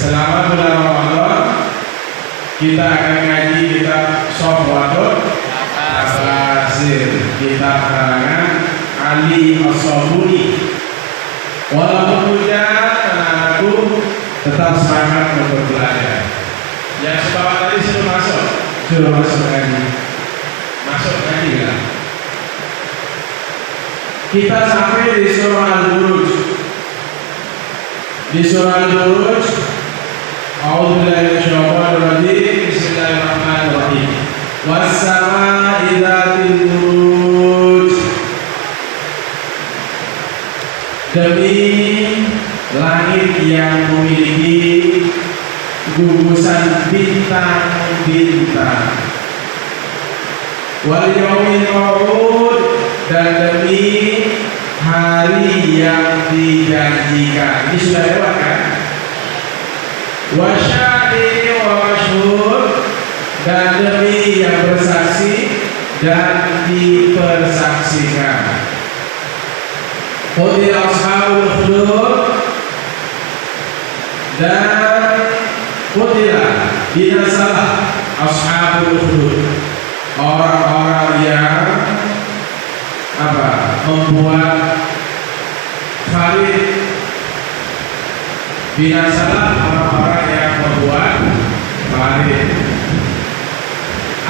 Selama bulan Ramadan kita akan ngaji kitab Shafwatul Tafasir, kitab karangan Ali As-Sabuni. Walaupun hujan, anak-anakku tetap semangat untuk belajar. Yang sebawa tadi suruh masuk ngaji. Masuk ngaji ya. Kita sampai di surah Al-Buruj. Di surah Al-Buruj, A'udzubillahi minasyaitonir rajim. Bismillahirrahmanirrahim. Was-samaa'i dzatil buruj. Demi langit yang memiliki gugusan bintang-bintang. Wal yaumil maw'ud, dan demi hari yang dijanjikan. Ini sudah lewat kan? Wa syahidin wa masyhud, dan demi yang bersaksi dan dipersaksikan. Qul ashabul hudud, dan qutila binasalah ashabul hudud, orang-orang yang membuat farid. Binasalah orang-orang yang membuat farid.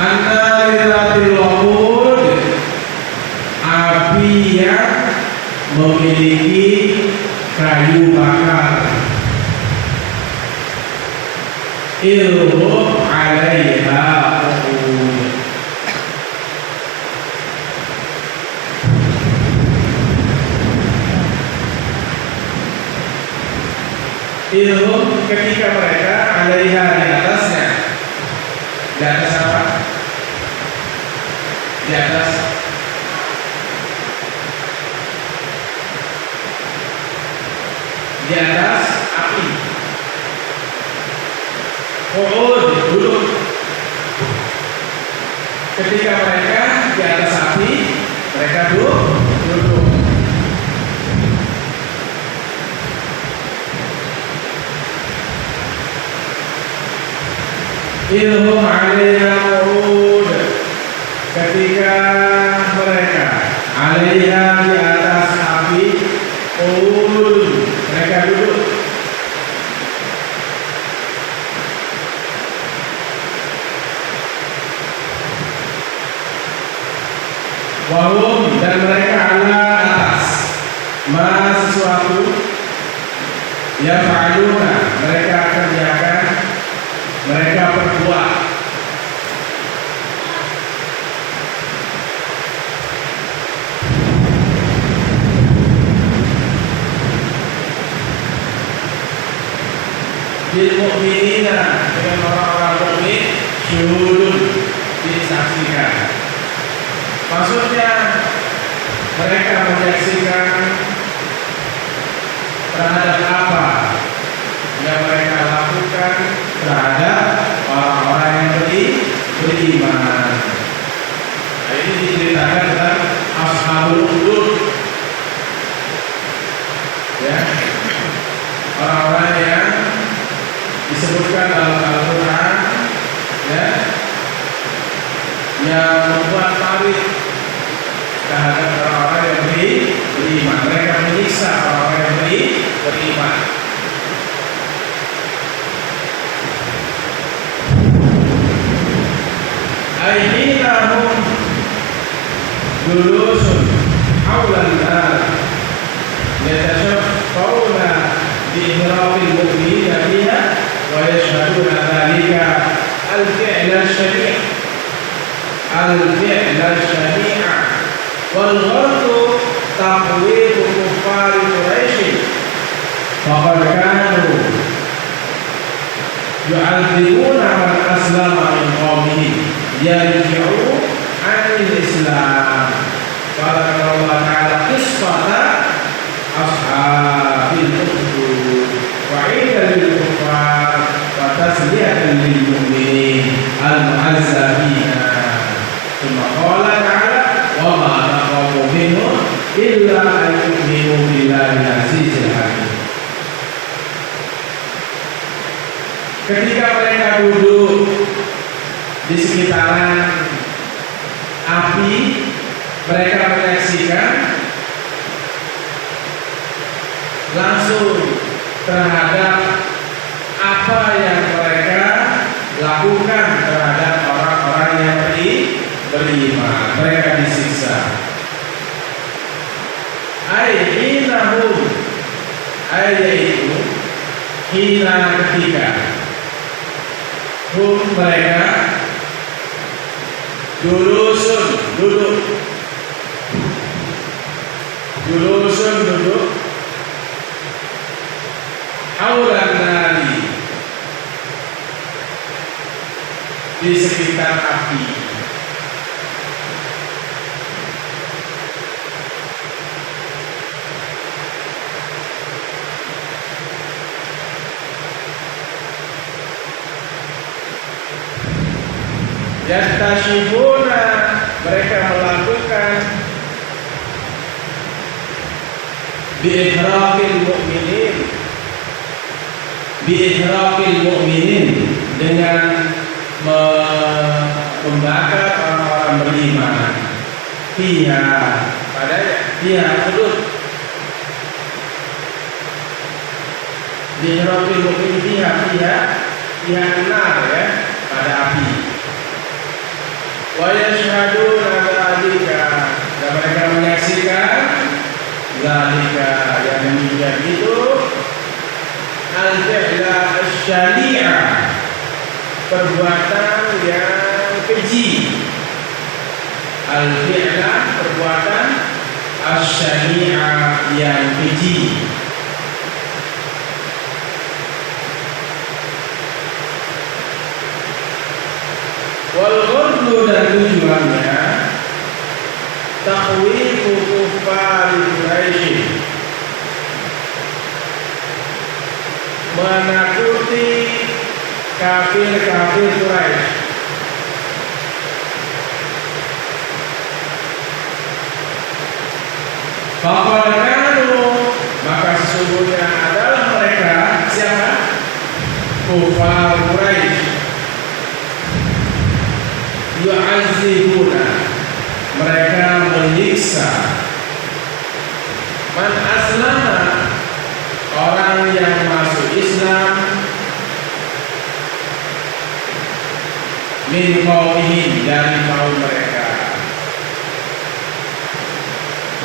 An-narizatil waqud, api yang memiliki kayu bakar. Ilhum 'alaiha uqud, ilhum ketika mereka 'alaiha, di atasnya. Di atas apa? Di atas api. Qu'ud, duduk. Ketika mereka di atas api, mereka duduk. Ilhum 'alaiha qu'ud, ketika mereka 'alaiha, di atas api, qu'ud, mereka duduk. Wahum, dan mereka ala atas ma sesuatu ya fa'aluna, mereka kerjakan, mereka berbuat. Bil mu'minina, dengan orang-orang mukmin, syuhudun, disaksikan. Maksudnya mereka menyaksikan terhadap apa yang mereka lakukan terhadap orang-orang yang beriman. Nah, ini diceritakan tentang ashabul hudud, ya, orang-orang yang disebutkan dalam Al-Quran, ya, yang membuat farid terhadap orang-orang yang beriman. Mereka menyiksa orang-orang yang beriman. Aihinahum julusun hawlan nar yatashaffawna bi'irafil mu'minina fiha wa yashhaduna dhalika al-fi'la al-syani'a wal ghardu taqwidu kuffari Quraisy faqad kanu yu'adzibuna man aslama min qawmihi yarji'u 'anil islam. Qala Allah ta'ala qissata ashabil ukhdud wa'idan lil kuffar wa tasliyatan lil mu'minin al-mu'azzabina. Thumma qala ta'ala wa ma taqamu minhum illa an yu'minu billahi al-azizil hakim. Ketika mereka duduk di sekitaran api, mereka menyaksikan langsung terhadap apa yang mereka lakukan terhadap orang-orang yang beriman. Mereka disiksa. Yaitu hina ketika mereka duduk haulan nari di sekitar api. Yastashibuna, mereka melakukan bi'ihraqil mu'minin dengan membakar orang-orang beriman. Dia sudut bi'ihraqil mu'minin dia benar ya pada api. Wa yashhaduna dzalika, dan mereka menyaksikan dzalika yang demikian itu al-fi'la asy-syani'ah, perbuatan yang keji. Al-fi'la, perbuatan asy-syani'ah yang keji. Wal-ghurdu, dan tujuannya takhwifu kuffari Quraisy, menakuti kafir-kafir Quraisy. Faqalu, maka sesungguhnya adalah mereka siapa? Kufar Quraisy. Yu'azzibuna, mereka menyiksa man aslama, orang yang masuk Islam, min qaumihim, dari kaum mereka,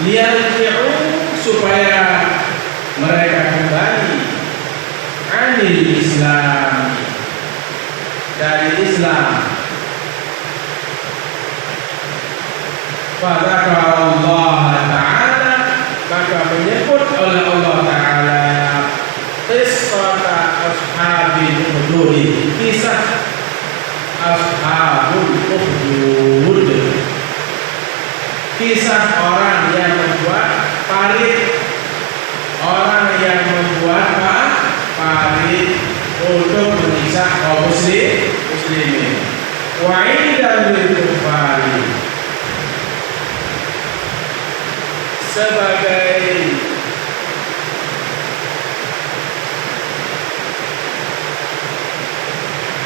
liyarji'u, supaya mereka kembali, anil Islam, dari Islam. Fadzakarallaha ta'ala, maka menyebut oleh Allah Ta'ala qissata ashabil ukhdud, kisah ashabul ukhdud, kisah orang yang membuat parit, orang yang membuat parit untuk menyiksa kaum muslimin. Wa'idan lil kuffari, sebagai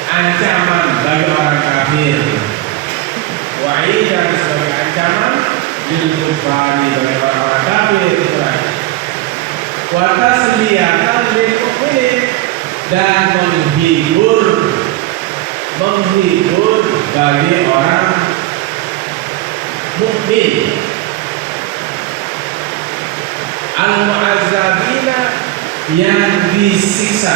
ancaman bagi orang kafir. Wa'idan, sebagai ancaman lil kuffari, bagi orang kafir. Wa tasliyatan lil mu'minin, dan menghibur bagi orang mukmin. Al-mu'azzabina, yang disiksa.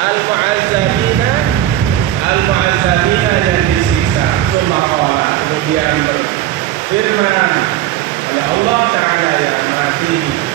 Al-mu'azzabina yang disiksa. Sumaqala, kemudian berfirman oleh Allah Ta'ala yang mati.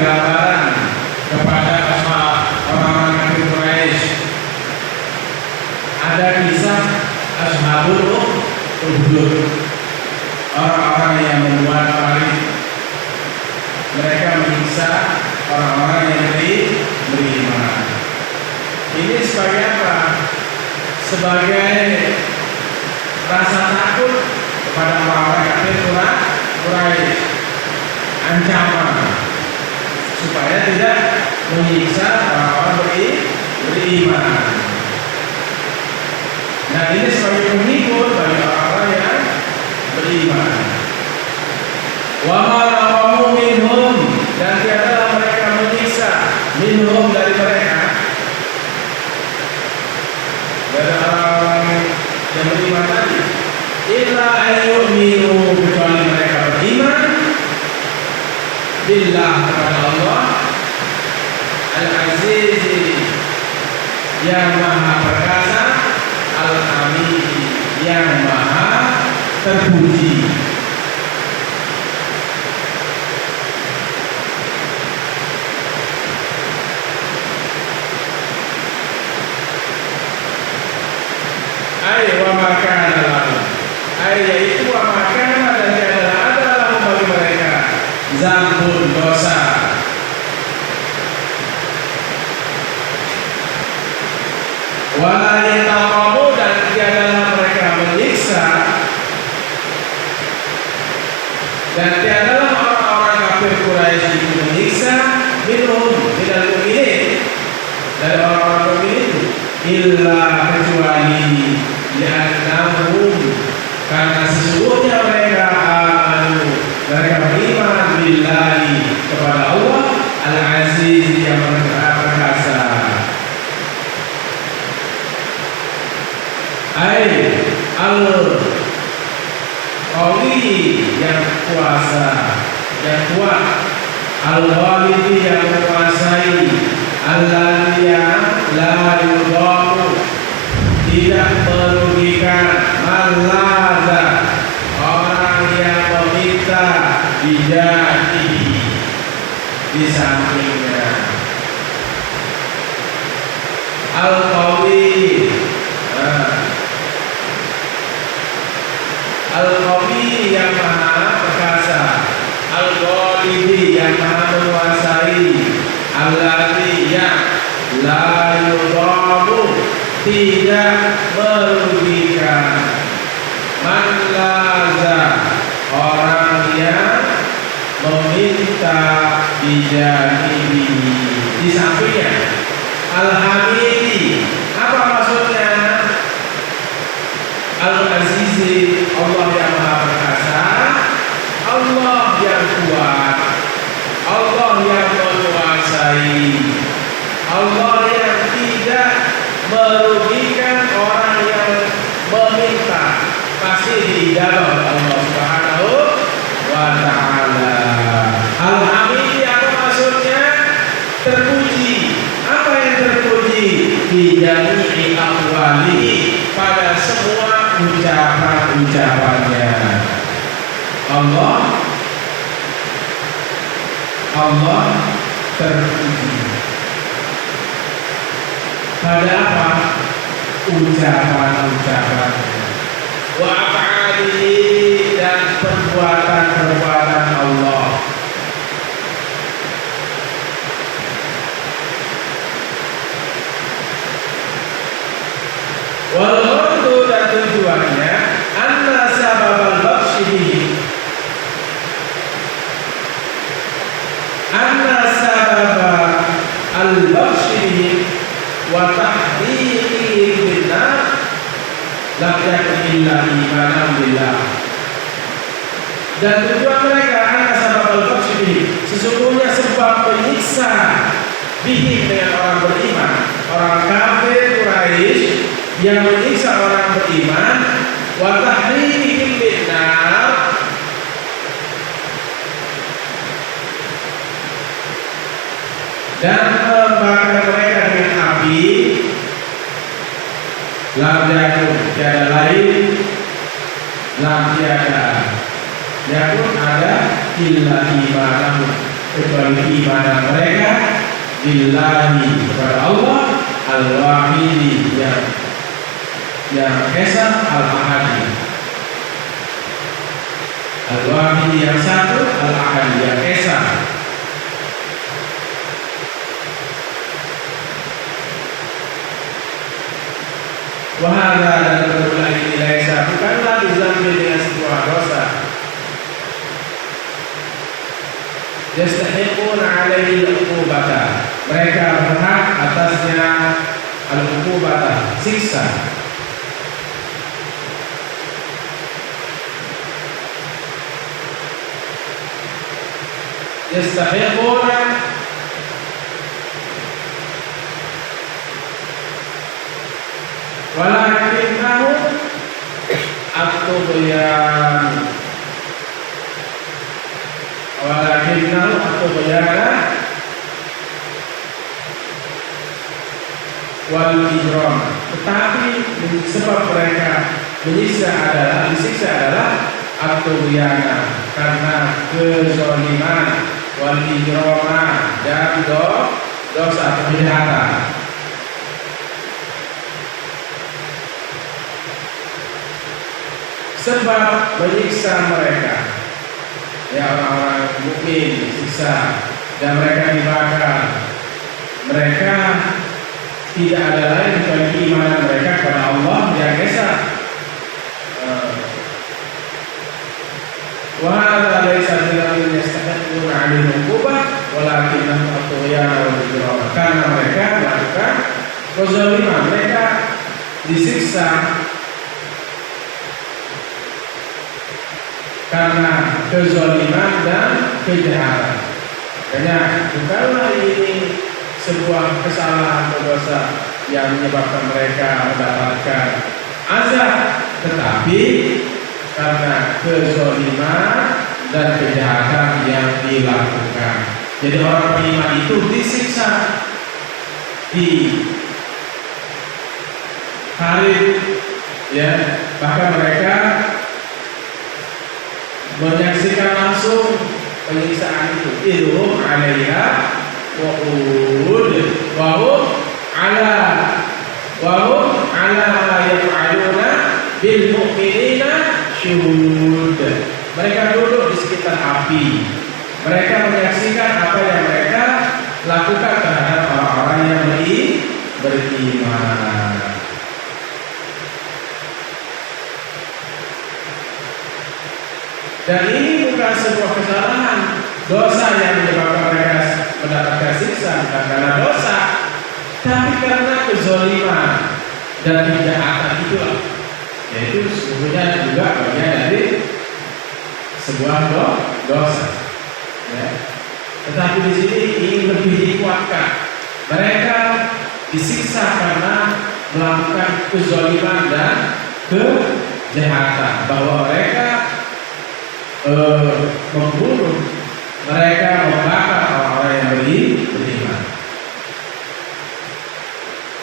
gambaran kepada orang-orang kafir Quraisy. Ada kisah Ashabul Ukhdud, orang-orang yang membuat parit. Mereka menyiksa orang-orang yang beriman. Ini sebagai apa? Sebagai rasa takut kepada orang-orang kafir Quraisy, ancaman supaya tidak menyiksa orang-orang beriman. Nah, ini sebagai penghibur bagi orang-orang yang beriman. Wa ma naqamu minhum, dan tiadalah mereka menyiksa minhum dari mereka, dari orang-orang yang beriman tadi, illa ayyuminu, kecuali mereka beriman billah, kepada Allah Al-Aziz, yang maha perkasa, Al-Hamid, yang maha terpuji. Wa makana lahum, yaitu wa makana, dan tiada ada lahum bagi mereka zambun, dosa, wala yataqamu, dan tiadalah mereka menyiksa, dan tiadalah orang-orang kafir Quraisy itu menyiksa minhum, minal mu'minin, dari orang-orang mukmin, illa, kecuali li'annahum, karena sesungguhnya mereka amanu, mereka beriman billahi, kepada Allah Al-Aziz, yang maha perkasa, Al-Qawi, yang kuasa, yang kuat, Al-Ghalib, yang menguasai, Alladzi la yudharu, tidak merugikan, Malaza, orang yang meminta dijadi di sampingnya, Al-Qawi, Al-Qawi, yang maha perkasa, Al-Ghalib, yang maha menguasai, Alladzi, yang la yudharu, tidak merugikan, Malaza, orang yang meminta dijadi di sampingnya, Al-Hamid, apa maksudnya? Al-Aziz, Allah yang maha perkasa, Allah yang kuat, Allah yang menguasai, Allah yang tidak merugikan orang yang meminta, pasti dijaga oleh Allah Subhanahu wa ta'ala. Al-Hamid, apa maksudnya? Terpuji. Apa yang terpuji? Bijami'i aqwalihi, pada semua ucapan-ucapannya. Allah terpuji pada apa? Ucapan-ucapannya. Wa af'alihi, dan perbuatan-perbuatan Allah. Wal ghurdu, dan tujuannya, anna sababal bakshihi, anna sababal al-bakshihi wa tahdiqi billah lam yakun illa imanan billah. Dan tujuan mereka, anna sababal bakshihi, sesungguhnya sebab menyiksa bihi, dengan orang beriman, orang kafir Quraisy yang menyiksa orang beriman, wa tahrihim binnar, dan membakar mereka dengan api, lam yakun, tiada lain, lam tiada yakun, ada illa iman, kecuali keimanan mereka billahi kepada Allah al-wahidi yang esa al-ahadi, al-wahidi yang satu, al-ahadi yang esa. Wahada dan berulang ini laisa bukanlah dizambi dengan sebuah dosa. Yastahiquna alaihi al-uqubata, mereka berhak atasnya al-uqubata, siksa. Yastahiquna walakinnahu at-tughyan, walakinnahu at-tughyan wal ijram, tetapi sebab mereka disiksa adalah at-tughyana, karena kezaliman, wal ijrama, dan dosa kejahatan. Sebab menyiksa mereka, ya orang-orang mukmin disiksa dan mereka dibakar, mereka tidak ada lain kecuali keimanan mereka kepada Allah yang esa. Wa hadza laysa billahi yastahiquna 'alaihi al-uqubah walakinnahum at-tughyana wal ijrama, karena mereka melakukan kezaliman, mereka disiksa karena kezaliman dan kejahatan. Makanya bukanlah ini sebuah kesalahan atau dosa yang menyebabkan mereka mendapatkan azab, tetapi karena kezaliman dan kejahatan yang dilakukan. Jadi orang beriman itu disiksa di hari, ya, bahkan mereka menyaksikan langsung penyiksaan itu. Idhum 'alaiha wa qud wa hum 'ala ma yaf'aluna bil mu'minina syuhud. Mereka duduk di sekitar api. Mereka menyaksikan apa yang mereka lakukan terhadap orang-orang yang beriman. Dan ini bukan sebuah kesalahan, dosa yang menyebabkan mereka mendapatkan siksa, bukan karena dosa, tapi karena kezaliman dan kejahatan itulah. Yaitu sesungguhnya juga bagian dari sebuah dosa. Ya. Tetapi di sini ingin lebih dikuatkan, mereka disiksa karena melakukan kezaliman dan kejahatan, bahwa mereka membunuh, mereka membakar orang-orang yang beriman.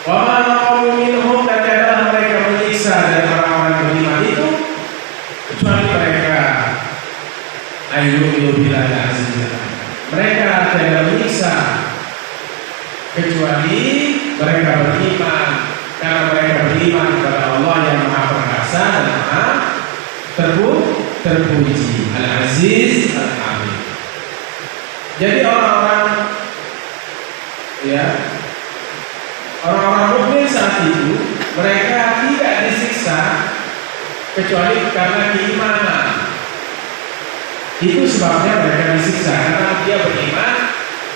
Wa ma naqamu minhum, dan adalah mereka menyiksa dari orang-orang beriman itu kecuali mereka ayyuhu billahi azza. Mereka tidak menyiksa kecuali mereka beriman, karena mereka beriman kepada Allah yang Maha Perkasa dan Maha terpuji, Al-Aziz, Al-Hamid. Jadi orang-orang mukmin saat itu mereka tidak disiksa kecuali karena keimanan. Itu sebabnya mereka disiksa, karena dia beriman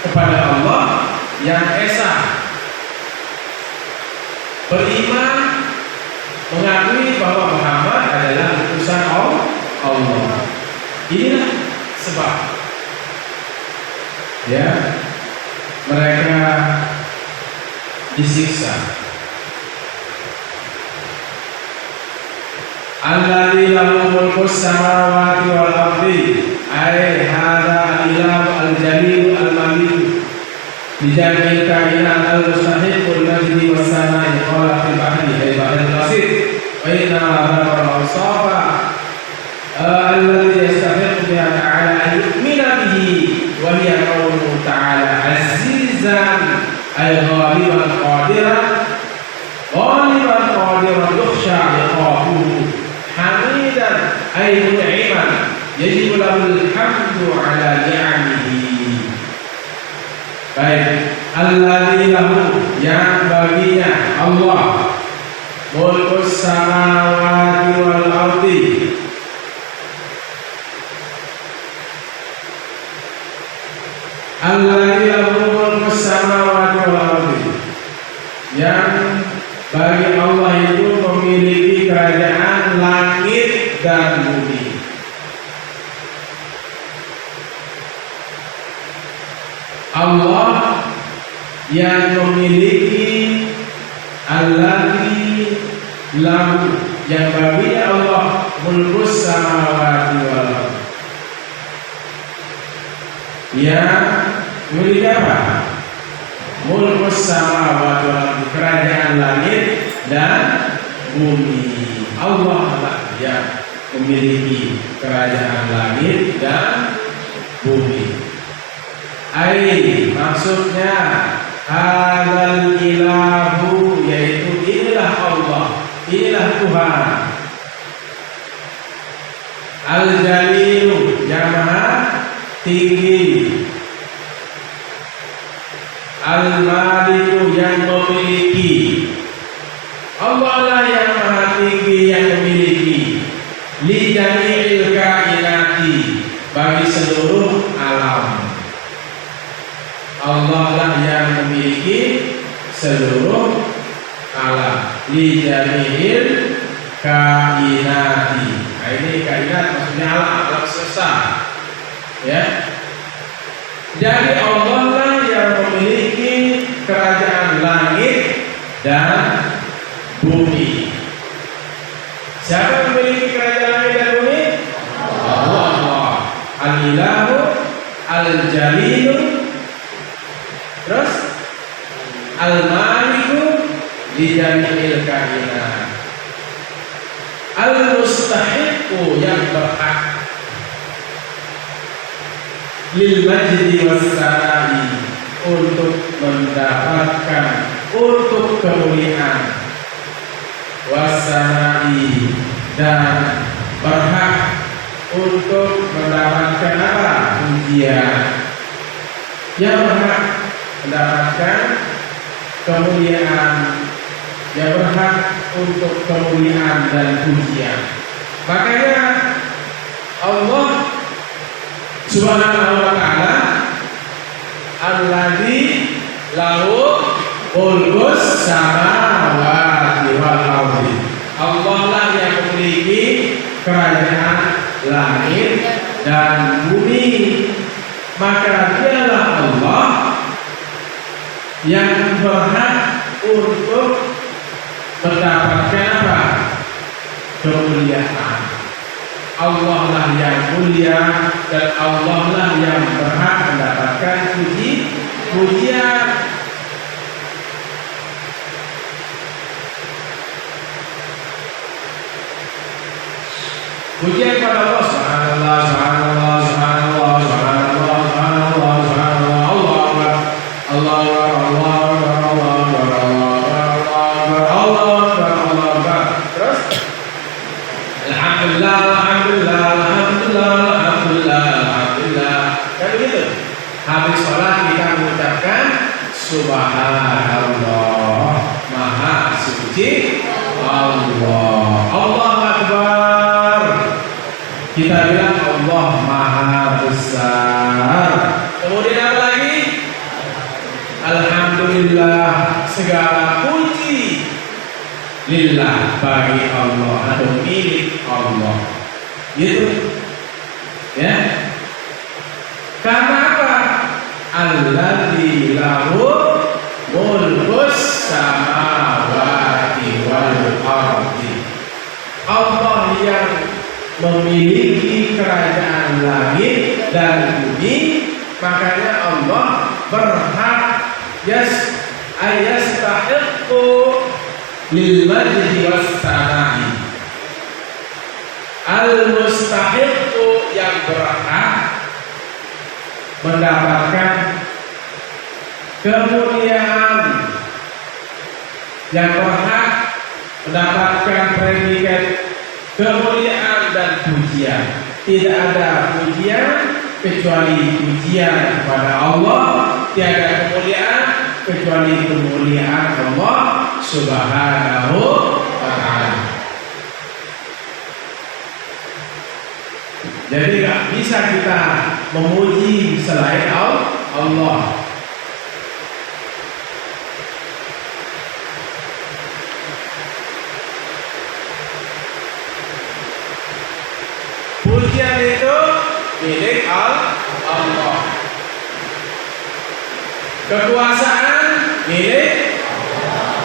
kepada Allah yang esa, beriman, mengakui bahwa Muhammad adalah utusan Allah. Inilah sebab, ya, mereka disiksa. Alladzi lahu mulku samawati wal ardi, ay hadza al-ilahu al-jalil al-mamid, bijamil kainat al-mustahiqul majdi was sana'i, qala fil bahri ay bahril qasid, wa inna hadza al-awsafa alladzi yastahiqu biha ta'ala an yu'mina bihi wa hiya qaulul azizan ay ghaliban qadiran yukhsha iqabuhu, hamidan ay mun'iman yajibu lahul hamdu ala ni'amihi. Baik, alladzi lahu, yang baginya Allah mulkus samawati wal ardi, alladzi lahu mulkus samawati wal ardi, yang bagi Allah itu memiliki kerajaan langit dan bumi. Allah yang memiliki, alladzi lahu, yang baginya Allah mulkus samawati wal ardh, yang memiliki apa? Mulkus samawati wal ardh, kerajaan langit dan bumi. Allah lah yang memiliki kerajaan langit dan bumi. Ai, maksudnya hadzal ilahu, yaitu inilah Allah, inilah Tuhan. Al-Jalilu, yang maha tinggi. Al-Maliku, yang memiliki. Allah lah yang maha tinggi, yang memiliki. Li jami'il kainati, bagi seluruh alam. Allah lah yang memiliki seluruh alam. Li jami'il kainati. Nah, ini kainat maksudnya alam semesta. Ya. Jadi Allah lah yang memiliki kerajaan langit dan bumi. Siapa yang memiliki kerajaan langit dan bumi? Allah. Al-Ilahu, Al-Jalilu, terus Al-Maliku li jami'il kainat. Al-Mustahiqu, yang berhak lil majdi was-sana'i, untuk mendapatkan, untuk kemuliaan, was-sana'i, dan berhak untuk mendapatkan apa? Pujian. Yang berhak mendapatkan kemuliaan, yang berhak untuk kemuliaan dan pujian. Makanya Allah Subhanahu wa ta'ala alladzi lahu mulkus samawati wal ardi, Allah lah yang memiliki kerajaan langit dan bumi. Maka dialah Allah yang berhak untuk mendapatkan apa? Kemuliaan. Allah lah yang mulia dan Allah lah yang berhak mendapatkan pujian. Pujian kepada Allah. Subhanallah, subhanallah, subhanallah, subhanallah, subhanallah, subhanallah, Allah Akbar, Allah Akbar, Allah Akbar, Allah Akbar, Allah Akbar, Allah Akbar. Terus alhamdulillah, alhamdulillah, alhamdulillah, alhamdulillah, alhamdulillah. Kan begitu. Habis sholat kita mengucapkan Subhanallah, Maha Suci Allah, Allah Akbar. Kita bilang Allah Maha Besar. Kemudian apa lagi? Alhamdulillah, segala puji lillah, bagi Allah atau milik Allah. Gitu. Ya. Karena apa? Alladzi lahu mulkus samawati wal ardi. Allah yang memiliki kerajaan langit dan bumi, makanya Allah berhak ayastahiqqu lil majdi was sana'i. Al-mustahiqqu, yang berhak mendapatkan kemuliaan yang berhak mendapatkan predikat kemuliaan dan pujian. Tidak ada pujian kecuali pujian kepada Allah, tiada kemuliaan kecuali kemuliaan Allah Subhanahu wa ta'ala. Jadi tidak bisa kita memuji selain Allah. Pujian itu milik Allah. Kekuasaan milik Allah.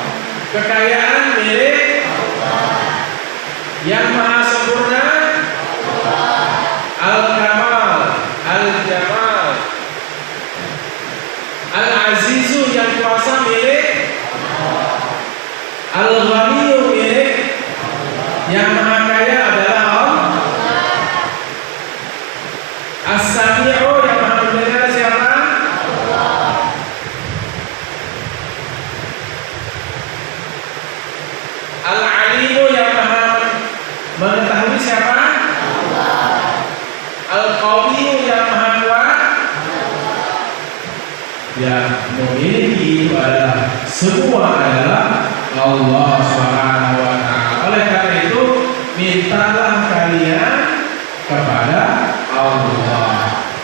Kekayaan milik Allah. Yang maha sempurna Allah. Al-Kamal, Al-Jamal, Al-Azizu yang kuasa milik Allah. Al-Ghaniyu milik Allah. Yang maha kaya adalah Allah. As-Sami'u yang maha mendengar siapa? Allah. Al-Alimu yang maha mengetahui siapa? Allah. Al-Qawiyyu yang maha kuat? Allah. Yang memiliki adalah semua adalah Allah Subhanahu wa ta'ala. Oleh karena itu, mintalah kalian kepada Allah.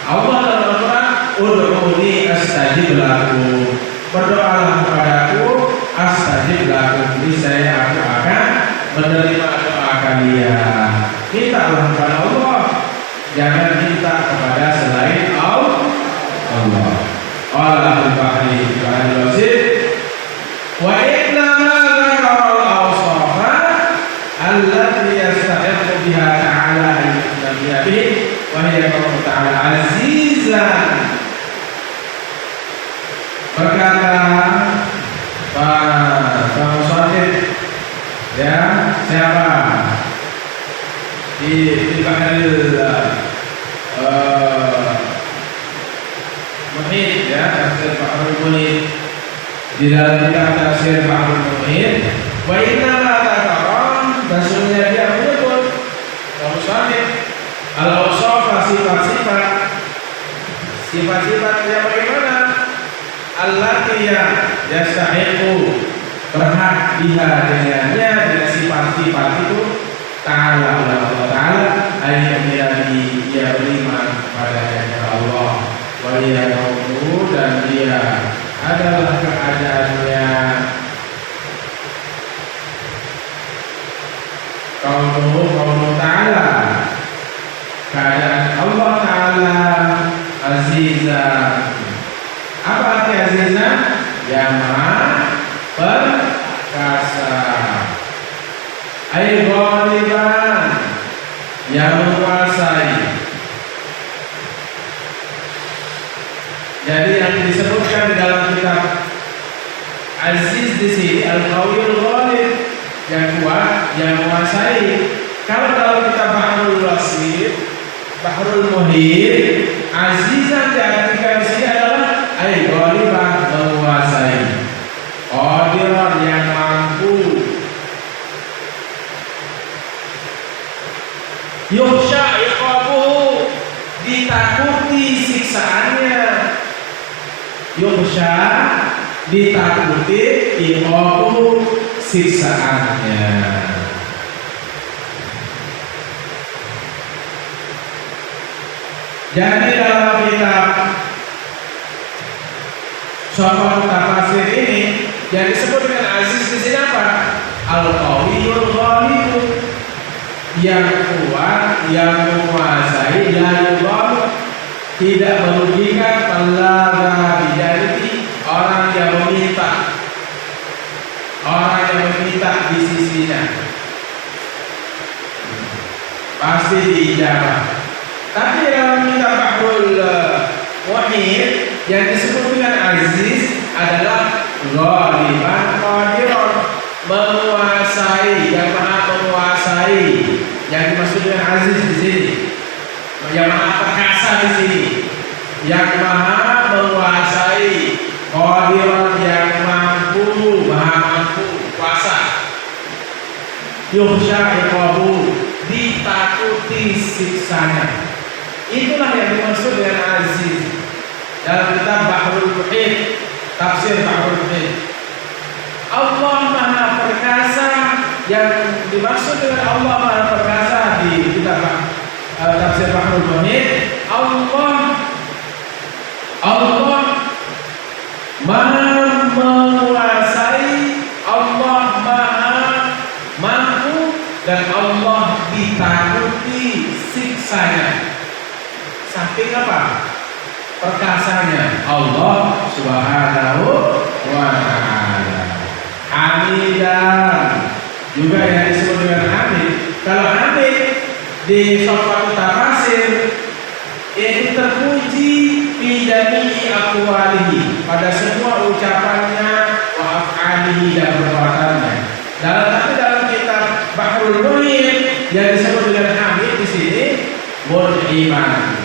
Allah dalam Al-Quran, ud'uni astajib lakum. Berdoalah kepadaku, astajib lakum. Niscaya aku akan menerima doa kalian. Mintalah kepada Allah, jangan minta kepada selain Allah. Allah al-Bahri al-Wazir wa inna ma dzakara al-awsafa allati yastahiqu biha ta'ala an-nabiy wa hiya qawlu ta'ala azizan. Berkata Pak Musafir, ya, siapa di Bahrul Muhit, ya, tafsir Bahrul Muhit, di dalam kitab tafsir Bahrul Muhit, wa inna ma dzakara, maksudnya dia menyebut Pak Musafir al-awsaf, sifat-sifat yang bagaimana? Allati yastahiqu, berhak biha dengannya, dengan sifat-sifat itu ta'ala Allah ta'ala ayat yang dia beriman kepada Allah, wa hiya qawluhu, dan dia adalah keadaannya qawluhu ta'ala, keadaan Allah ta'ala azizan. Apa arti azizan? Yang maha perkasa. Ay ghaliban, yang menguasai. Jadi yang disebutkan di dalam kitab Aziz di sini al-Qawiyul Ghalib, yang kuat, yang menguasai. Kalau dalam kitab Bahrul Wasit, Bahrul Muhit, azizan diartikan di sini adalah ay ghaliban, menguasai. Qadiran, yang mampu. Yuhsha iqabuhu, ditakuti siksaannya. Yuhsha, ditakuti, iqabuhu, siksaannya. Jadi dalam kitab Syarah Tafsir ini yang disebut dengan aziz di sini apa? Al-Qawiyul Ghalib, yang kuat, yang menguasai, la yudhal, tidak merugikan, talaga bijarihi, orang yang meminta di sisinya pasti diijabah. Tapi dalam kitab Bahrul Muhit yang disebut dengan aziz adalah ghaliban qadiran, menguasai, yang maha menguasai. Yang dimaksud dengan aziz di sini, yang maha perkasa di sini, yang maha menguasai. Qadiran yang mampu, maha mampu, kuasa. Yuhsha iqabu, ditakuti siksanya. Itulah yang dimaksud dengan aziz. Dalam kitab Bahrul Muhit, tafsir Bahrul Muhit, Allah Maha Perkasa. Yang dimaksud dengan Allah Maha Perkasa di kitab tafsir Bahrul Muhit, Allah Maha menguasai, Allah Maha mampu, dan Allah ditakuti siksanya. Saking apa? Perkasanya Allah Subhanahu wa ta'ala. Hamidan juga yang disebut dengan hamid. Kalau hamid di soal tafsir itu terpuji bidani aqwalihi, pada semua ucapannya, wa af'alihi, dan perbuatannya. Dalam kitab Bahrul Muhit yang disebut dengan hamid di sini mun'iman.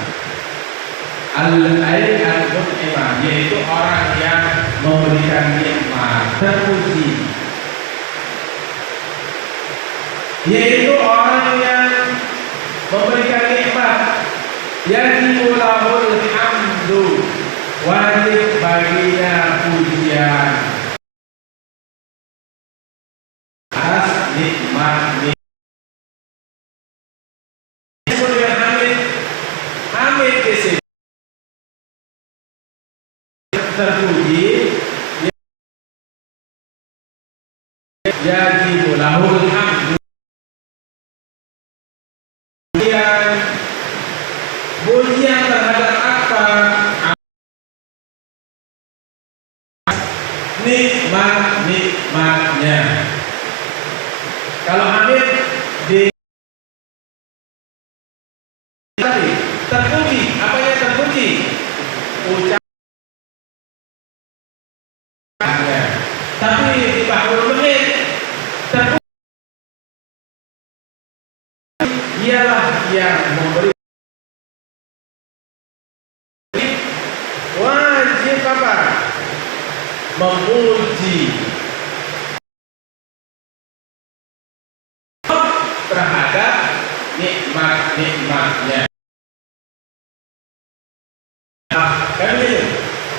Al-mun'iman yaitu orang yang memberikan nikmat, terpuji. Yaitu orang yang memberikan nikmat, yang dimulahul hamdu, wajib baginya pujian atas nikmat. Disebut dengan hamid di sini terpuji, jadi mulahul hamdu, pujian terhadap apa? Nikmat-nikmatnya. Kalau hamid di tadi terpuji, apa yang terpuji? Ucapannya. Tapi di Bahrul Muhit terpuji ialah yang memberi. Wajib apa? Memuji terhadap nikmat-nikmatnya. Kami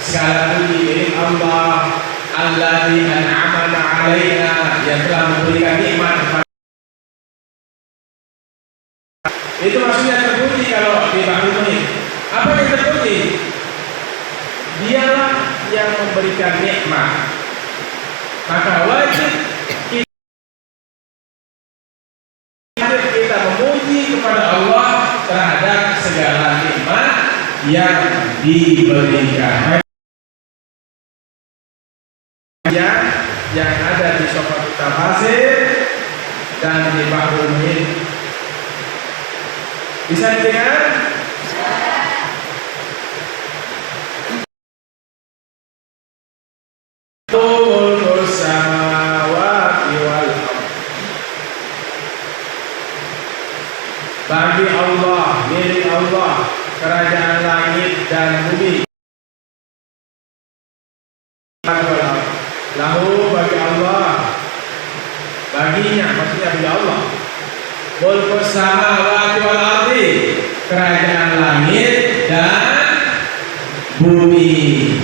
segala puji milik Allah alladzi an'ama 'alaina, yang telah memberikan nikmat kepada. Itu maksudnya terpuji kalau di Bahrul Muhit. Apa yang terpuji? Dialah yang memberikan nikmat. Maka wajib kita memuji kepada Allah terhadap segala nikmat yang diberikan. Yang ada di Sofat Tafsir dan di Bahrul Muhit. Bisa didengar? Bagi Allah, milik Allah, kerajaan langit dan bumi. Lahu, bagi Allah, baginya, maksudnya bagi Allah. Mulkus samawati wal ardi, kerajaan langit dan bumi.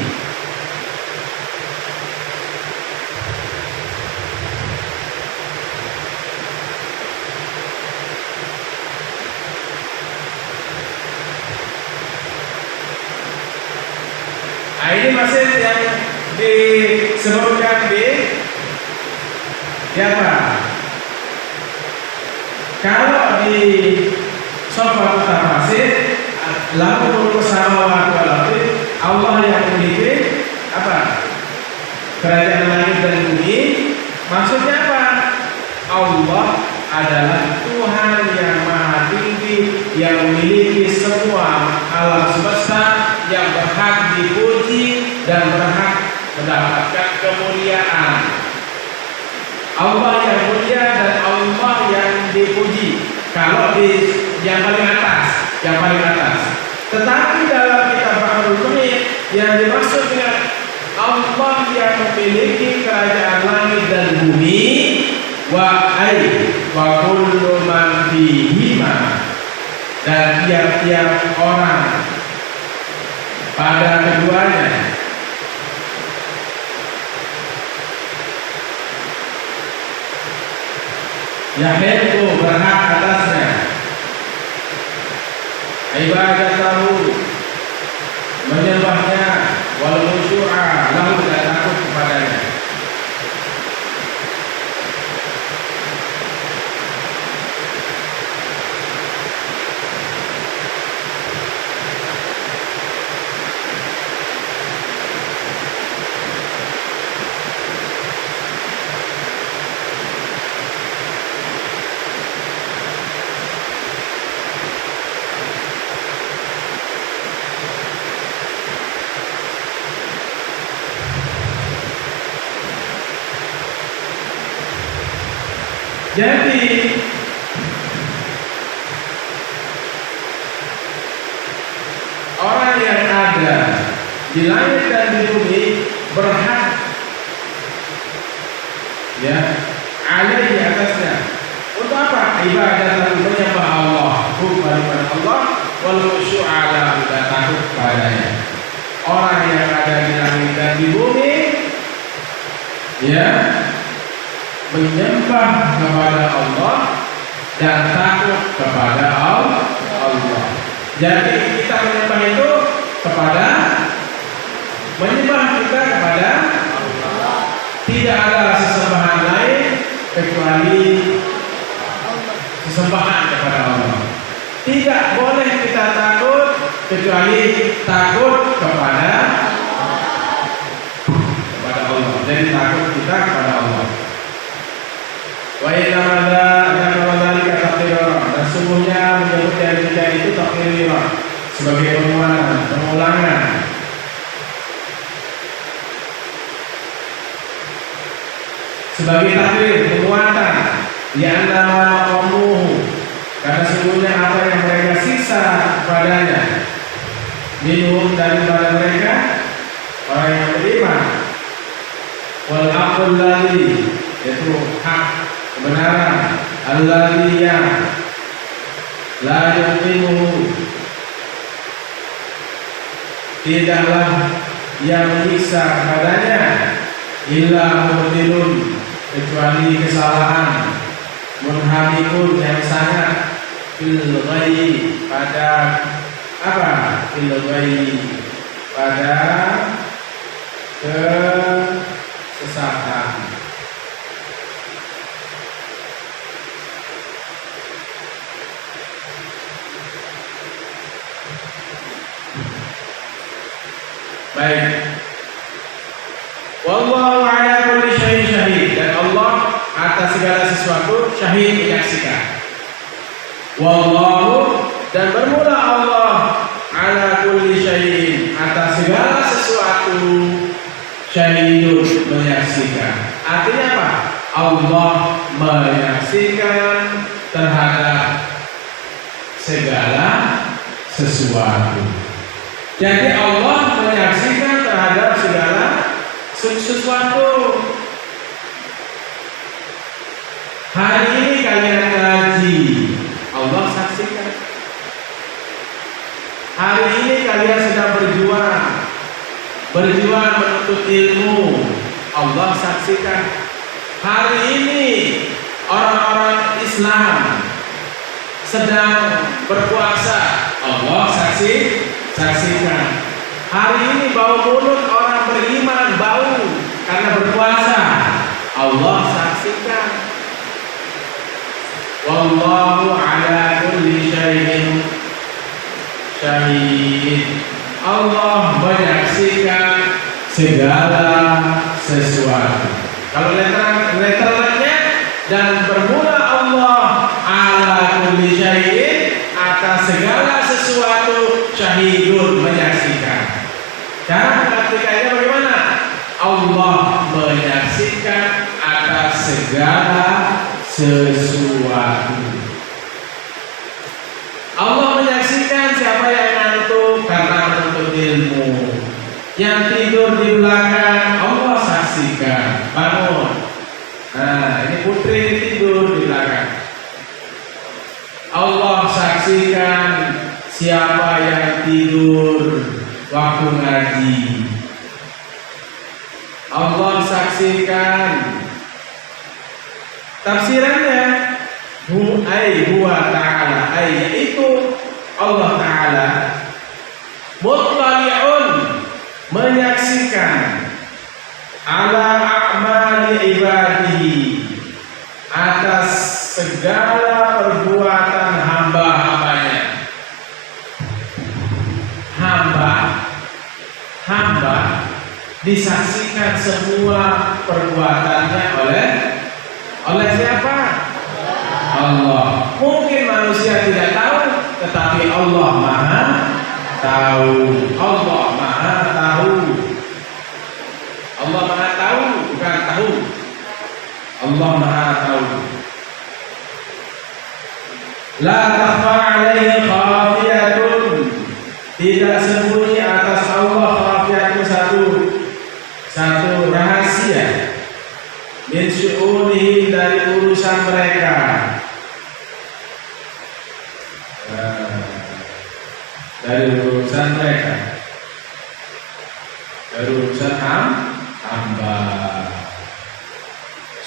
Nah, ini masih yang disebutkan di apa? Kalau di Sofat Tafsir, lahu samawati wal ardi, Allah yang memiliki apa? Kerajaan langit dan bumi. Maksudnya apa? Allah adalah Tuhan yang maha tinggi, yang memiliki semua alam semesta, yang berhak dipuji dan berhak mendapatkan kemuliaan. Allah yang mulia dan Allah yang dipuji. Kalau di yang paling atas, Tetapi dalam kitab Bahrul Muhit yang dimaksud dengan Allah yang memiliki kerajaan langit dan bumi, wa kullu man fihima, dan tiap-tiap orang pada keduanya. Yahidu berhak atasnya ibadatahu, menyembahnya, wal khusyu'a lahu, dan takut kepadanya. Jadi orang yang ada di langit dan di bumi berhak, ya, alaihi atasnya. Untuk apa? Ibadah, menyembah Allah, kepada Allah, wal khusyu'a lahu, dan takut kepadanya. Orang yang ada di langit dan di bumi, ya, menyembah kepada Allah dan takut kepada Allah. Jadi kita menyembah itu kepada, menyembah kita kepada Allah. Tidak ada sesembahan lain kecuali sesembahan kepada Allah. Tidak boleh kita takut kecuali takut kepada Allah. Jadi takut kita kepada Allah. Wa inna dzalika taqdirun, dan sungguhnya menyebut yang demikian itu taqdirun, sebagai pengulangan. Sebagai takdir, penguatan, ya anna qaumuhu, karena sungguhnya apa yang mereka sisa padanya, minhum, daripada mereka orang yang beriman, wal aqul ladzi, yaitu hak, kebenaran, alladzi yang la yuqimuhu, tidaklah yang menyiksa kepadanya, illa mubtilun, kecuali kesalahan, munhamikun, yang sangat, fil ghayyi, pada apa? Fil ghayyi, pada kesesatan. Baik. Wallahu ala kulli syai'in syahid, dan Allah atas segala sesuatu syahid, menyaksikan. Wallahu, dan bermula Allah, ala kulli syai'in, atas segala sesuatu, syahidun, menyaksikan. Artinya apa? Allah menyaksikan terhadap segala sesuatu. Jadi Allah menyaksikan terhadap segala sesuatu. Hari ini kalian ngaji, Allah saksikan. Hari ini kalian sedang berjuang menuntut ilmu, Allah saksikan. Hari ini orang-orang Islam sedang berpuasa, Allah saksikan. Hari ini bau mulut orang beriman bau karena berpuasa, Allah saksikan. Wallahu ala kulli syai'in syahid. Allah menyaksikan segala sesuatu. Kalau letternya, dan bermula Allah ala kulli syai'in, atas segala sesuatu, syahidun, menyaksikan. Cara mengartikannya bagaimana? Allah menyaksikan atas segala sesuatu. Allah menyaksikan siapa yang ngantuk karena menuntut ilmu, yang tidur di belakang, Allah saksikan. tidur waktu ngaji. Allah saksikan. Tafsirannya huwa ta'ala, yaitu Allah Ta'ala muttali'un, menyaksikan, ala a'mali ibadihi, atas segala perbuatan hamba-hambanya. Hamba disaksikan semua perbuatannya oleh siapa? Allah. Mungkin manusia tidak tahu, tetapi Allah Maha tahu. Allah Maha tahu. Allah Maha tahu, bukan tahu. Allah Maha tahu. La takhfa 'alaihi khafiyatun, tidak sembunyi atas Allah khafiyatun, satu rahasia. Min syu'unihi, dari urusan mereka. Dari urusan mereka, dari urusan hamba.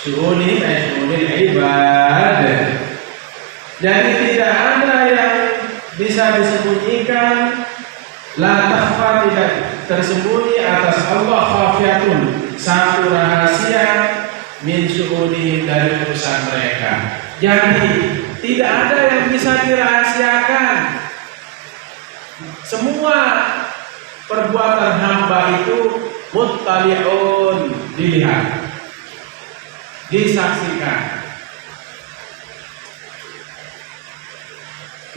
Syu'uni ibad. Jadi tidak ada yang bisa disembunyikan. La takhfa, tidak tersembunyi atas Allah khafiyatun, satu rahasia, min syu'uni, dari urusan mereka. Jadi tidak ada yang bisa dirahasiakan. Semua perbuatan hamba itu muttali'un, dilihat, disaksikan.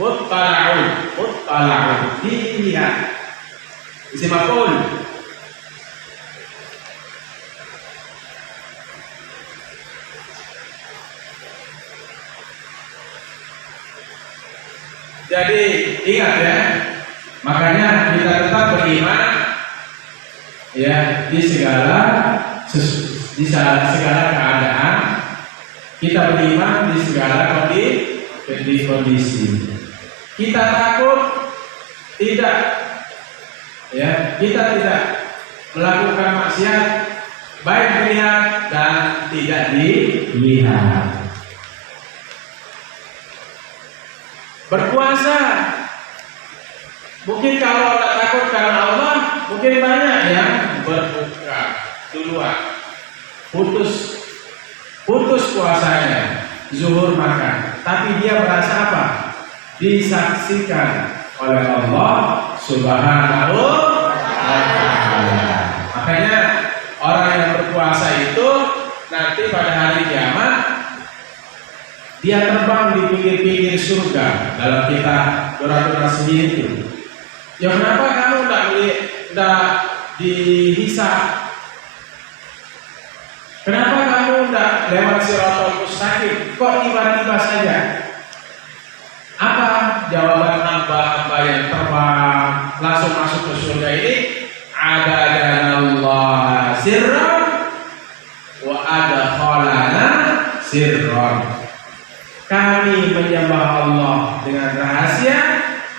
Muttala'un, dilihat. Isim maf'ul. Jadi ingat ya, makanya kita tetap beriman ya di segala keadaan. Kita beriman di segala kondisi. Kita takut tidak, ya, kita tidak melakukan maksiat, baik dilihat dan tidak dilihat. Berpuasa, mungkin kalau tak takut karena Allah, mungkin banyak yang berbuka duluan, putus puasanya, zuhur makan, tapi dia merasa apa? Disaksikan oleh Allah Subhanahu wa ta'ala. Makanya orang yang berpuasa itu nanti pada hari kiamat dia terbang di pinggir-pinggir surga. Dalam kitab Doa-Doa sendiri itu, ya kenapa kamu tidak dihisab? Kenapa kamu tidak lewat Shiratal Mustaqim? Kok tiba-tiba saja? Apa jawaban hamba-hamba yang terbang langsung masuk ke surga ini? Abadanallah sirran wa adkhalana sirran. Kami menyembah Allah dengan rahasia,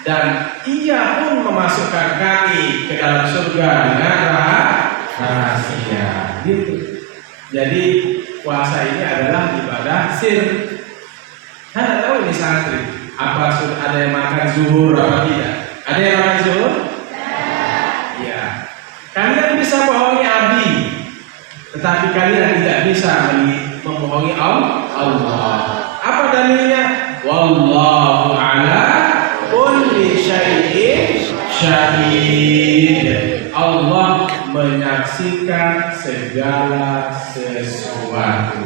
dan Ia pun memasukkan kami ke dalam surga dengan rahasia. Gitu. Jadi puasa ini adalah ibadah sir. Anda tahu ini santri, apa sudah ada yang makan zuhur atau tidak? Ada yang makan zuhur? Ya. Kalian bisa bohongi Abi, tetapi kalian tidak bisa membohongi Allah. Apa dalilnya? Wallahu ala kulli syai'in syahid. Allah menyaksikan segala sesuatu,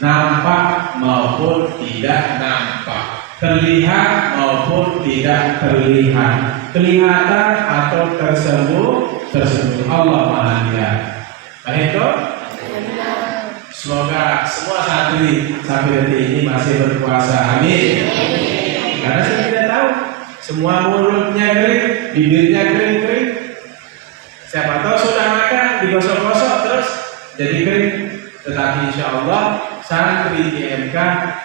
nampak maupun tidak nampak, terlihat maupun tidak terlihat, kelihatan atau tersembunyi, Allah Maha lihat. Baik, semoga semua santri sampai detik ini masih berpuasa. Amin. Karena saya tidak tahu, semua mulutnya kering, bibirnya kering. Siapa tahu sudah makan digosok-gosok terus jadi kering. Tetapi insya Allah santri di MK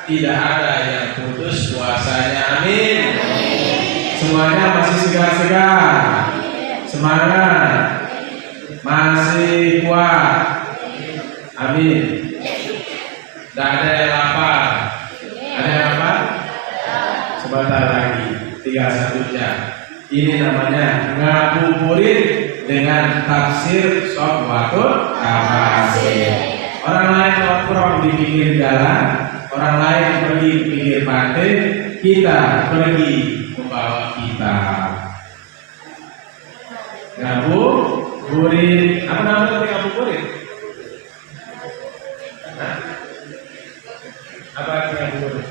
tidak ada yang putus puasanya. Amin. Semuanya masih segar-segar. Semangat. Masih kuat. Amin. Tidak ada yang lapar. Ada yang lapar? Sebentar lagi. Tinggal 1 jam. Ini namanya ngabuburit dengan tafsir Sofwatul Tafasir. Orang lain nongkrong di pinggir jalan, orang lain pergi di pinggir pantai, kita pergi membawa kitab. Ngabuburit. Apa namanya ngabuburit? Apa ngabuburit?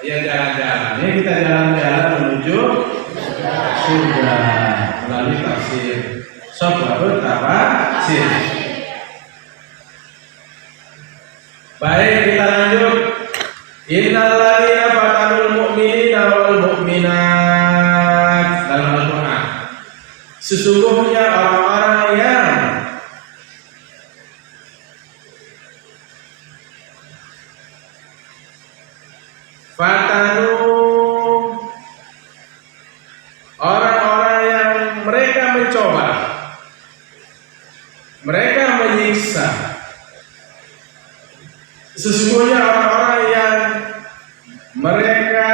Ya jalan-jalan. Ini kita jalan-jalan menuju surga melalui tafsir Sofwatul Tafasir. Baik, kita lanjut. Innal ladzina fatanul mu'minina wal mu'minat dalam Al-Qur'an. Sesungguhnya orang-orang yang fatanu, orang-orang yang mereka mencoba, mereka menyiksa. Sesungguhnya orang-orang yang mereka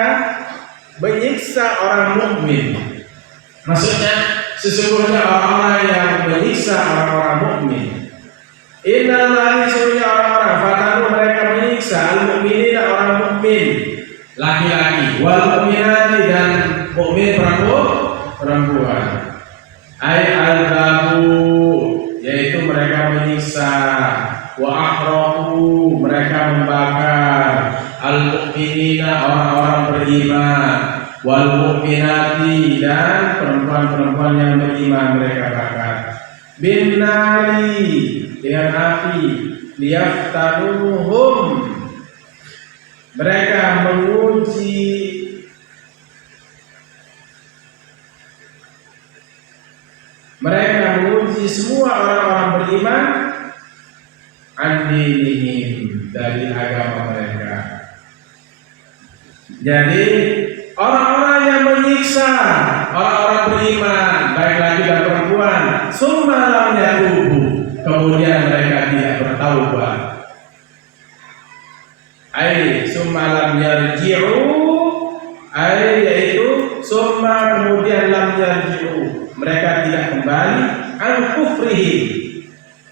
menyiksa orang mukmin. Maksudnya sesungguhnya orang-orang yang menyiksa orang-orang mukmin. Innal ladzina orang-orang fatanu mereka menyiksa al-mukminina orang mukmin laki-laki wal mukminati dan mukmin perempuan. Ai al-zabu yaitu mereka menyiksa, wa ahraqu mereka membakar, al-mukminina orang-orang beriman, wal mukminati dan perempuan-perempuan yang beriman mereka bakar. Bin nari dengan api, liyaftanuhum mereka menguji semua orang-orang beriman andinihim dari agama mereka. Jadi orang-orang yang menyiksa orang-orang beriman baik laki dan perempuan, summa lam yatubu kemudian mereka tidak bertaubat. Ai summa lam yarji'u ai yaitu summa kemudian lam yarji'u mereka tidak kembali an kufrihi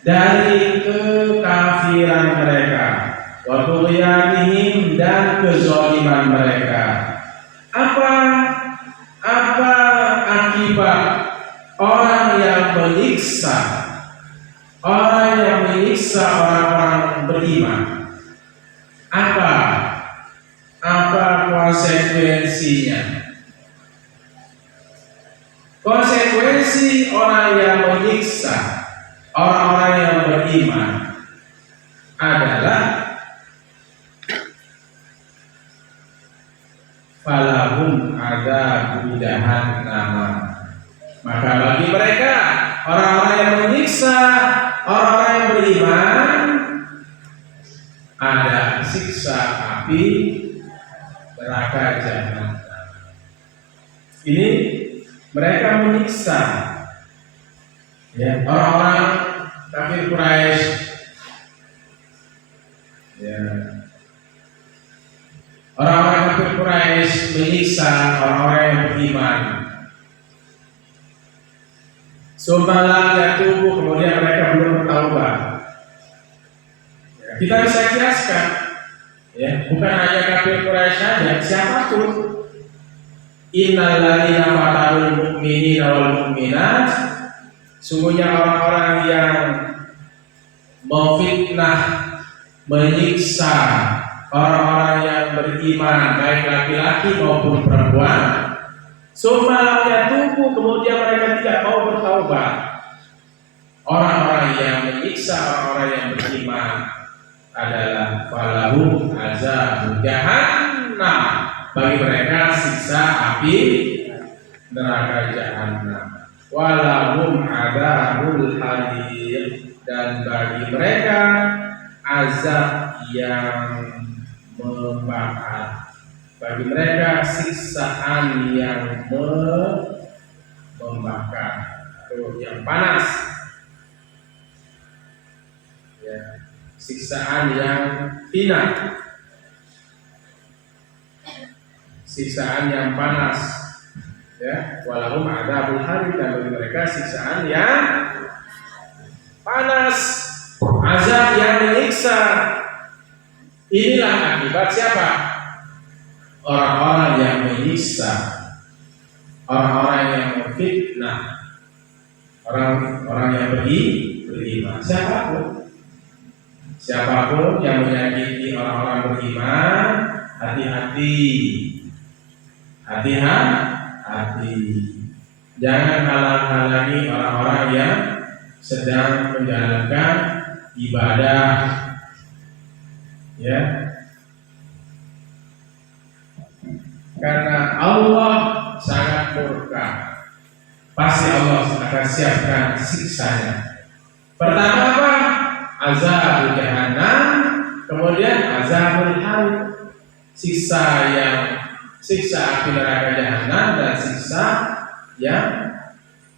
dari kekafiran mereka wa tughyanihim dan kezaliman mereka. Apa akibat orang yang menyiksa orang-orang beriman? Apa konsekuensinya? Konsekuensi orang yang menyiksa orang-orang yang beriman adalah falahum adzabun jahannam. Maka bagi mereka orang-orang yang menyiksa orang-orang yang beriman ada siksa api neraka jahanam. Ini mereka menyiksa ya orang-orang kafir Quraisy ya. Orang-orang kafir Quraisy menyiksa orang-orang yang beriman. Summalam yatubu kemudian mereka belum bertaubat. Ya, kita bisa kiaskan ya, bukan hanya kafir Quraisy saja, siapapun. Innal ladzina fatanul mu'minina wal mu'minat sungguhnya orang-orang yang memfitnah menyiksa orang-orang yang beriman baik laki-laki maupun perempuan, summa yatubu kemudian mereka tidak mau bertaubat. Orang-orang yang menyiksa orang-orang yang beriman adalah falahum azabun jahannam, bagi mereka siksa api neraka jahanam. Walahum adzabul hariq dan bagi mereka azab yang membakar. bagi mereka siksaan yang membakar atau yang panas, ya, siksaan yang hina, siksaan yang panas, ya, walahum adzabul harik, dan bagi mereka siksaan yang panas, azab yang menyiksa. Inilah akibat siapa? Orang-orang yang menyiksa, orang-orang yang memfitnah, orang-orang yang beriman. Siapapun yang menyakiti orang-orang beriman, hati-hati, hati-hati. Jangan halang-halangi orang-orang yang sedang menjalankan ibadah, ya, karena Allah sangat murka. Pasti Allah akan siapkan siksanya. Pertama apa? Azab jahannam, kemudian azabul harik, siksa api neraka jahanam, dan siksa yang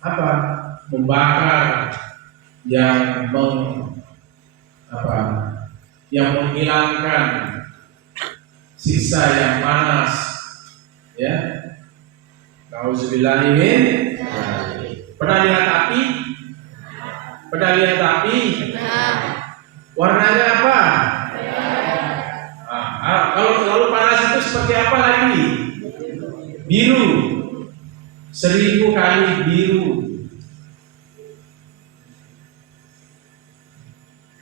apa? Membakar, yang menghilangkan, siksa yang panas, ya. Nauzubillahi min. Pernah lihat api? Pernah lihat api? Warnanya apa? Kalau panas itu seperti apa lagi? Biru. 1000 kali biru.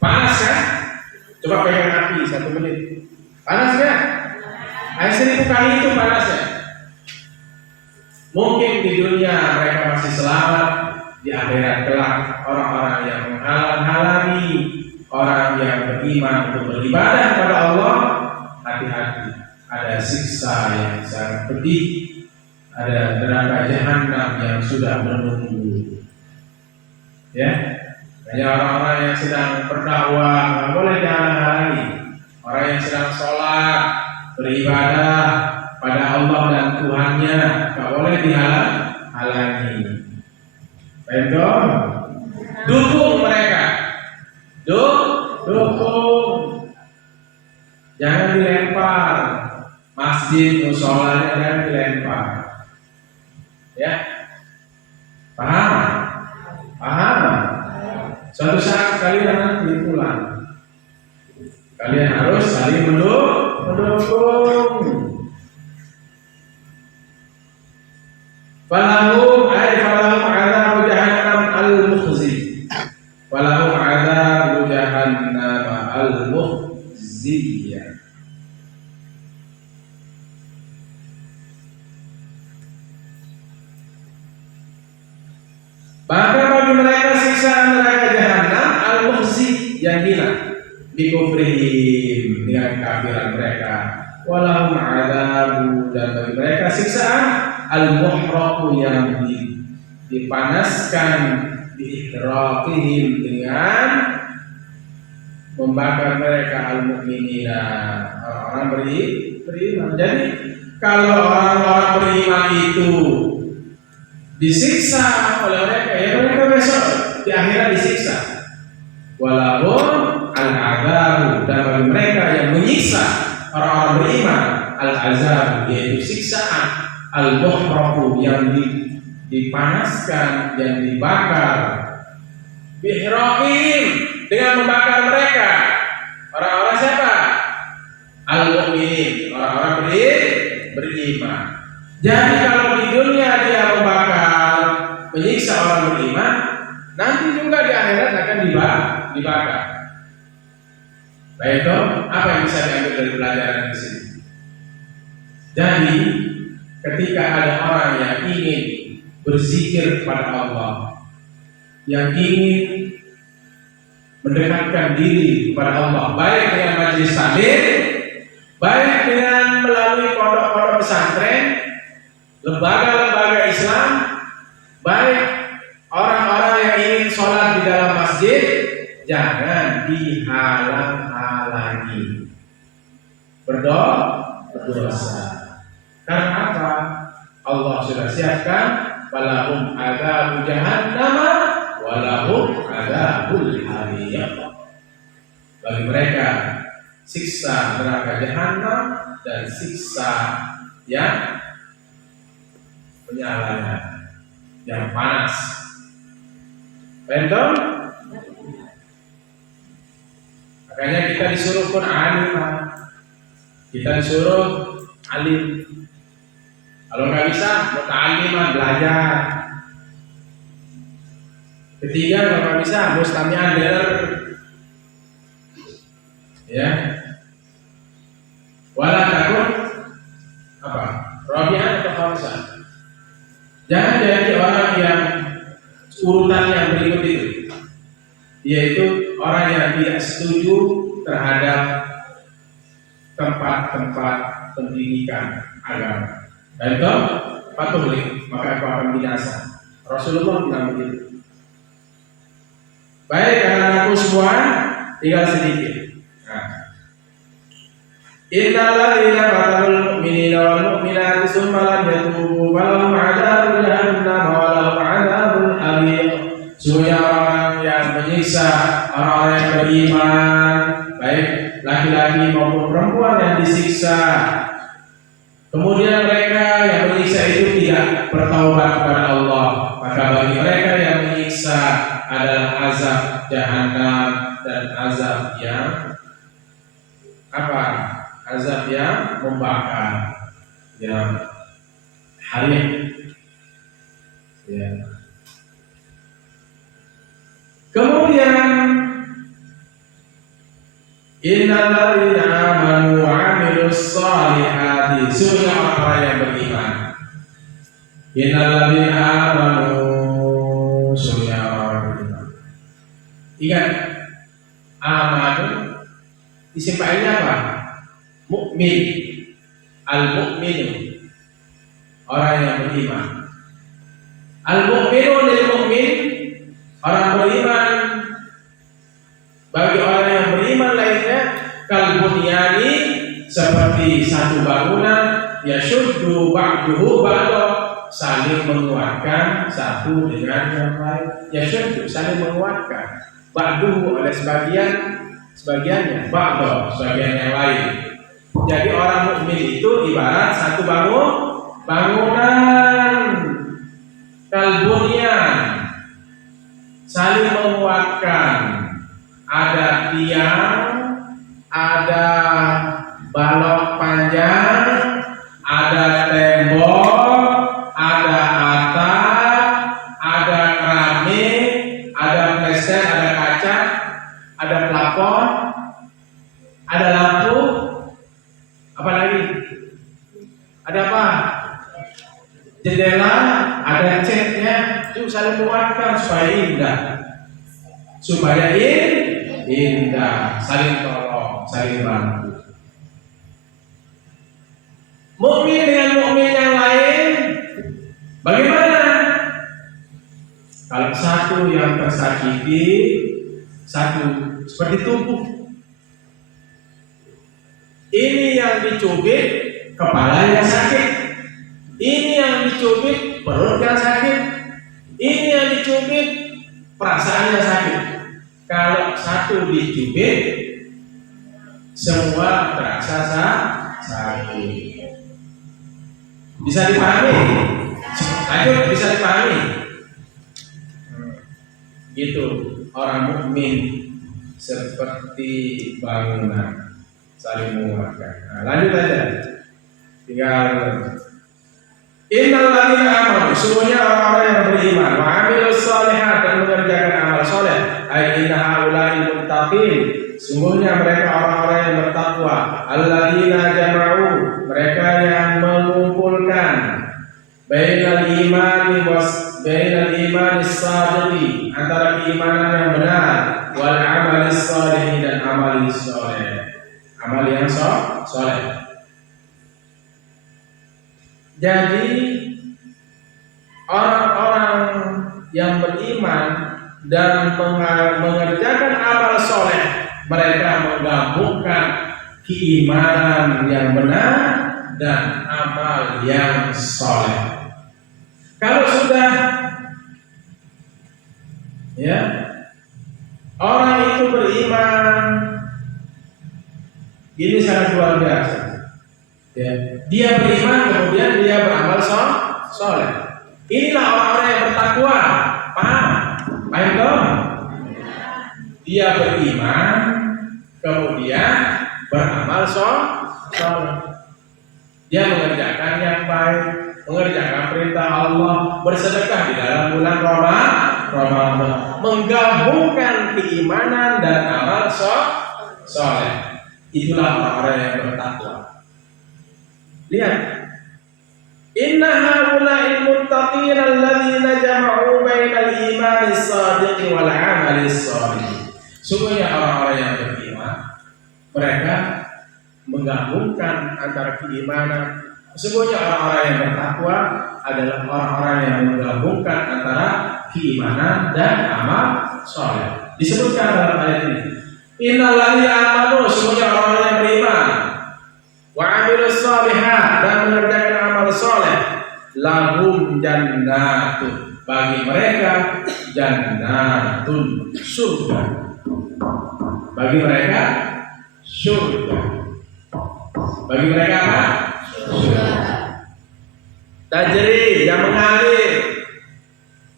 Panas kan? Coba pegang api 1 menit. Panas kan? 1000 kali itu panasnya. Mungkin di dunia mereka masih selamat, di akhirat kelak orang-orang yang menghalang-halangi orang yang beriman untuk beribadah kepada Allah, hati-hati, ada siksa yang sangat pedih, ada neraka jahanam yang sudah menunggu. Ya, hanya orang-orang yang sedang berdakwah nggak boleh dihalang-halangi. Orang yang sedang sholat, beribadah pada Allah dan Tuhannya, nggak boleh dihalang-halangi. Betul? Dukung mereka, dukung. Jangan dilempar. Masjid, musolanya jangan dilempar. Ya, paham? Suatu saat kalian nanti pulang, kalian harus saling mendukung. Falahum adzab jahannam al-mukhzi. Falahum adzab jahannam al-mukhzi. Maka bagi mereka siksaan neraka jahanam al-mukhzi, yang hina, bikufrihim, dengan kafiran mereka. Walahum adzabu, dan bagi mereka siksaan al-muhraqu, yang dipanaskan, biihraqihim, dengan membakar mereka al-mu'minina, orang beriman. Jadi kalau orang-orang beriman itu disiksa oleh mereka, ya mereka besok di akhirat disiksa. Walaupun al-azab, dan bagi mereka yang menyiksa orang-orang beriman, al-azab, yaitu siksaan, al-muhraqu, yang dipanaskan, yang dibakar, bihraqim, dengan membakar mereka. Orang-orang siapa? Al-mu'minin, orang-orang beriman. Jadi kalau di dunia dia membakar, menyiksa orang beriman, nanti juga di akhirat akan dibakar. Baik, apa yang bisa diambil dari pelajaran di sini? Jadi ketika ada orang yang ingin berzikir kepada Allah, yang ingin mendekatkan diri kepada Allah, baik dengan majelis taklim, baik dengan melalui pondok-pondok pesantren, lembaga-lembaga Islam, baik orang-orang yang ingin sholat di dalam masjid, jangan dihalang-halangi berdosa. Karena apa? Allah sudah siapkan walahum adzab jahannam walahum adzabul hariq. Bagi mereka siksa neraka jahanam dan siksa yang menyala, yang panas. Betul? Makanya kita disuruh pun alim, kita disuruh alim. Kalau nggak bisa, muta'allimah, belajar. Ketiga, kalau nggak bisa, mustami'an, dengar. Ya. Wala takut apa? Rabi'an atau khamsah. Jangan jadi orang yang urutan yang berikut itu, yaitu orang yang tidak setuju terhadap tempat-tempat pendidikan agama. Dan itu patuh, maka aku akan binasa. Rasulullah bilang begitu. Baik, karena aku semua tinggal sedikit. Innal ladzina qatalul mu'minina wal mu'minati tsumma lam yatubu falahum 'adzabun jahannam wa lahum 'adzabun hariq. Sesungguhnya orang yang menyiksa orang-orang yang beriman, baik laki-laki maupun perempuan yang disiksa, kemudian mereka yang menyiksa itu tidak bertaubat kepada Allah, maka bagi mereka yang menyiksa adalah azab jahanam dan azab yang apa? Azab yang membakar, yang harim. Ya. Kemudian innal ladzina amanu wa 'amilus shalihati, sesungguhnya orang-orang yang beriman. Innal ladzina amanu, sesungguhnya orang beriman. Ingat, amanu isim fa'ilnya apa? Mukmin, al-mukmin, orang yang beriman. Al-mukminu lil mukmin, orang beriman bagi orang yang beriman lainnya, kal bunyani, seperti satu bangunan, yashuddu ba'duhu ba'da, saling menguatkan satu dengan yang lain. Yashuddu, saling menguatkan, ba'duhu oleh sebagiannya, ba'da, sebagian yang lain. Jadi orang mukmin itu ibarat satu bangunan, kalbunyan, saling menguatkan. Ada tiang, ada balok panjang, ada tembok, ada atap, ada keramik, ada plester, ada kaca, ada plafon, ada lampu. Apa lagi? Ada apa? Jendela, ada catnya, itu saling menguatkan supaya indah. Supaya indah, saling tolong, saling bantu. Mukmin dengan mukmin yang lain, bagaimana? Kalau satu yang tersakiti, satu seperti tubuh. Ini yang dicubit, kepala yang sakit. Ini yang dicubit, perut yang sakit. Ini yang dicubit, perasaan yang sakit. Kalau satu dicubit, semua terasa sakit. Bisa dipahami? Lanjut, bisa dipahami? Gitu, orang mukmin seperti bangunan, saling menguatkan. Nah, lanjut aja. Tinggal innal ladzina amanu, sesungguhnya orang-orang yang beriman, wa 'amilus shalihat, dan mengerjakan amal saleh, ai inna haula'i muttaqin, sesungguhnya mereka orang-orang yang bertakwa, alladzina jama'u, mereka yang mengumpulkan bainal imani shadiqi, antara keimanan yang benar, wal amalis shalih, dan amal saleh, amal yang saleh. Jadi orang-orang yang beriman dan mengerjakan amal soleh, mereka menggabungkan keimanan yang benar dan amal yang soleh. Kalau sudah ya orang itu beriman, ini sangat luar biasa. Ya, dia beriman kemudian dia beramal soleh. Inilah orang-orang yang bertakwa. Paham? Paham dong? Dia beriman kemudian beramal soleh. Dia mengerjakan yang baik, mengerjakan perintah Allah, bersedekah di dalam bulan Ramadan, menggabungkan keimanan dan amal soleh. Itulah orang-orang yang bertakwa. Lihat, inna haula'il muttaqin alladzina jama'u bainal imani shadiq wal 'amali shalih. Sungguhnya orang-orang yang beriman, mereka menggabungkan antara keimanan. Sesungguhnya orang-orang yang bertakwa adalah orang-orang yang menggabungkan antara keimanan dan amal soleh. Disebutkan dalam ayat ini, innal ladzina amanu, sesungguhnya orang-orang yang beriman, wa 'amilus shalihat, dan mengerjakan amal soleh, lahum jannatun, bagi mereka jannatun, surga. Bagi mereka surga. Bagi mereka apa? Surga. Tajri, yang mengalir.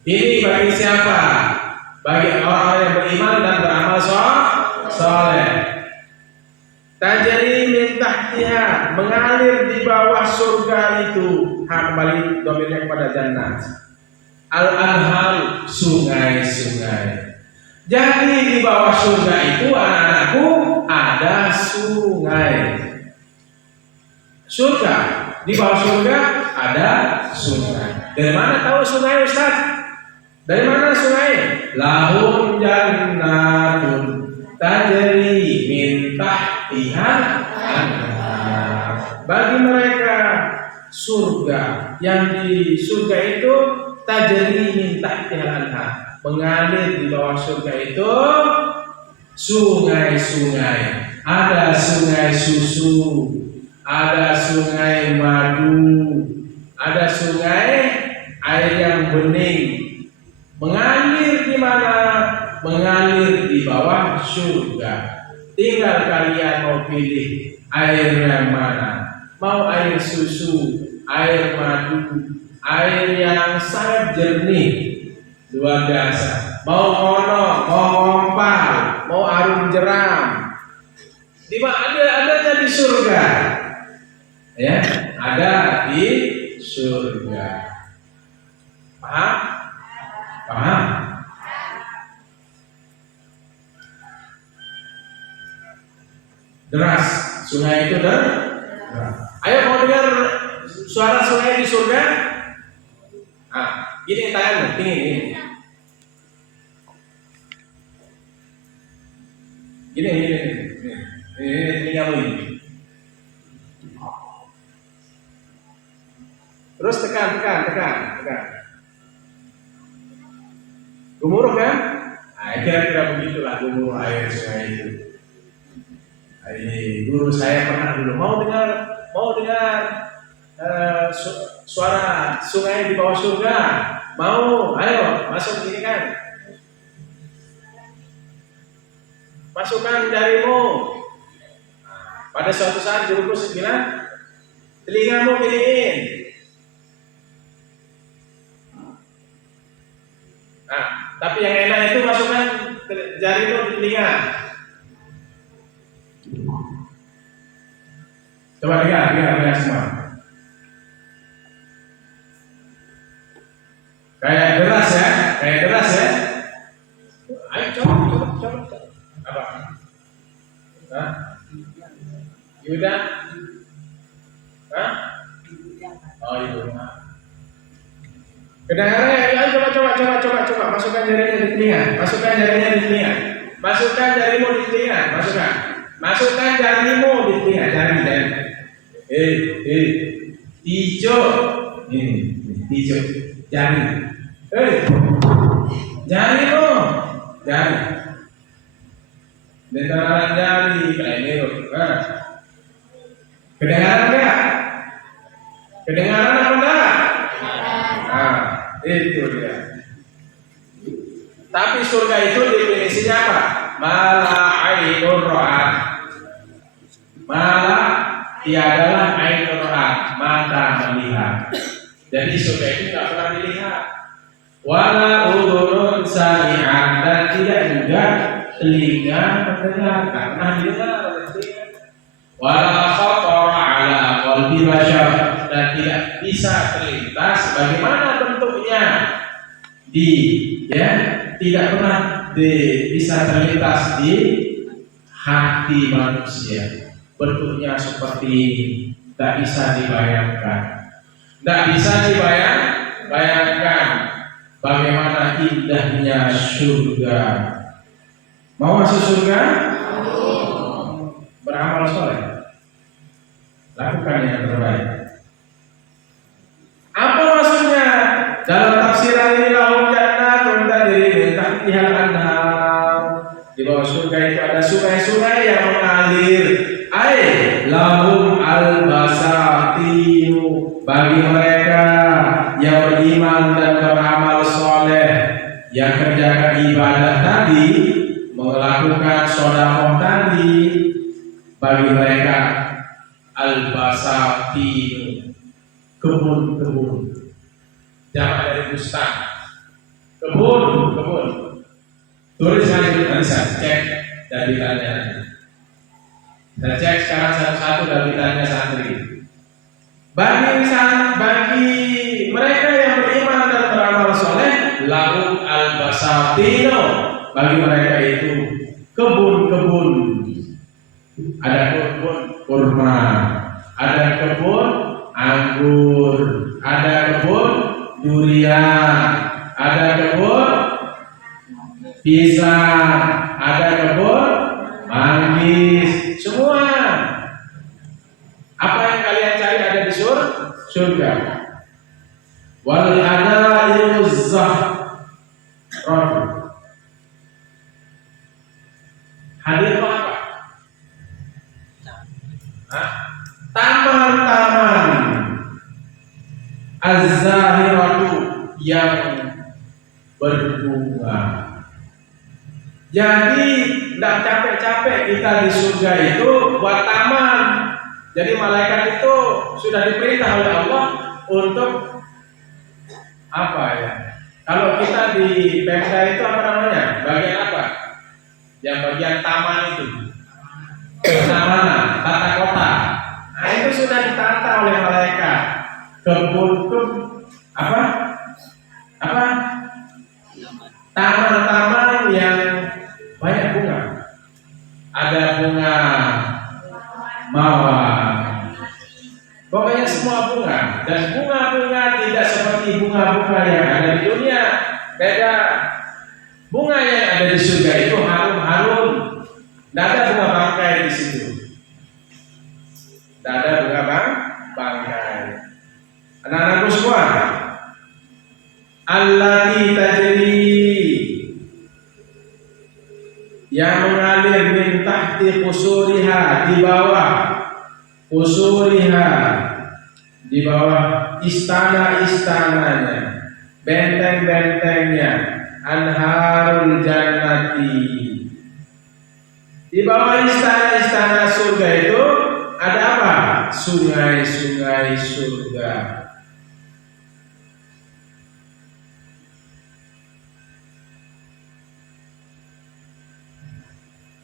Ini bagi siapa? Bagi orang-orang yang beriman dan beramal soleh. Tajri min tahtiha, mengalir di bawah surga itu. Kembali domirnya kepada jannat. Al-anhar, sungai-sungai. Jadi di bawah surga itu anak-anakku ada sungai. Surga, di bawah surga ada sungai. Dari mana tahu sungai, Ustaz? Dari mana sungai? Lahum jannatun tajri min tahtiha anhar. Bagi mereka surga, yang di surga itu tajri min tahtiha anhar, mengalir di bawah surga itu sungai-sungai. Ada sungai susu, ada sungai madu, ada sungai air yang bening. Mengalir di mana? Mengalir di bawah surga. Tinggal kalian mau pilih air yang mana. Mau air susu, air madu, air yang sangat jernih, luar biasa. Mau mono, mau ngompal, mau arum jeram. Di mana adanya di surga? Ya, ada di surga. Paham? Paham? Deras, sungai itu deras. Ayo mau dengar suara sungai di surga? Gini tangan, gini. Ini kamu ini. Terus tekan. Gemuruh kan? Kira-kira begitulah gemuruh air sungai itu. Ini guru saya pernah dulu mau dengar suara sungai di bawah surga. Mau, ayo masuk gini kan? Masukkan jarimu. Pada suatu saat guruku bilang, telingamu giniin. Tapi yang enak itu masukkan jarimu di telinga. Coba lihat semua. Kayak deras ya. Ayo coba. Apa? Yuda? Oh itu. Kedengarannya, ayo coba. Masukkan jarinya di telinga. Masukkan jarimu di telinga. Masukkan jarimu di telinga. Jari. Hijau. Hijau. Jari. Jarimu. Jari. Dentaran jari kayak ini. Kedengaran enggak? Kedengaran apa enggak? Nah, itu dia. Tapi surga itu definisinya apa? Mala ainur ra'at. Mala tiadalah ainur ra'at, mata melihat. Jadi surga itu tidak pernah dilihat. Wala udhunun sami'an, dan tidak juga telinga mendengar, tak pernah didengar oleh telinga. Wala khatara ala qalbi bashar, dan tidak bisa terlintas bagaimana bentuknya tidak pernah bisa terlintas di hati manusia. Bentuknya seperti ini, tak bisa dibayangkan. Tak bisa dibayangkan bagaimana indahnya surga. Mau masuk surga? Beramal soleh, lakukan yang terbaik. Apa maksudnya? Dalam tafsiran ini lahum jannatun tajri min tahtihal anhar. Di bawah surga itu ada sungai-sungai yang mengalir. Lahum al-basatinu, bagi mereka yang beriman dan beramal soleh, yang kerjakan ibadah tadi, melakukan sedekah tadi, bagi mereka al-basatinu, kebun-kebun. Jamak dari bustan, kebun. Tulis nanti saya cek dari tanya. Saya cek sekarang satu-satu dari tanya santri. Bagi mereka yang beriman dan beramal soleh, lahum al-basatino, bagi mereka itu kebun-kebun. Ada kebun kurma, ada kebun anggur, ada kebun durian, ada kebun pisang, ada kebun manggis, semua. Apa yang kalian cari ada di surga. Wal ada'iuz zahran. Hadir apa? Taman-taman az-zahiratu, yang berbunga. Jadi tidak capek-capek kita di surga itu buat taman. Jadi malaikat itu sudah diperintah oleh Allah untuk apa ya? Kalau kita di Pemda itu apa namanya? Bagian apa? Yang bagian taman itu, taman, tata kota. Nah, itu sudah ditata oleh malaikat. Kebun apa? Taman-taman yang banyak bunga. Ada bunga mawar. Pokoknya semua bunga. Dan bunga-bunga tidak seperti bunga-bunga yang ada di dunia. Beda. Bunga yang ada di surga itu harum-harum. Tidak ada bunga bangkai di situ. Tidak ada bunga bangkai. Anak-anakku semua, allati tajri, yang mengalir min tahti qusuriha, di bawah qusuriha, di bawah istana-istananya, benteng-bentengnya, anharul jannati. Di bawah istana-istana surga itu ada apa? Sungai-sungai surga.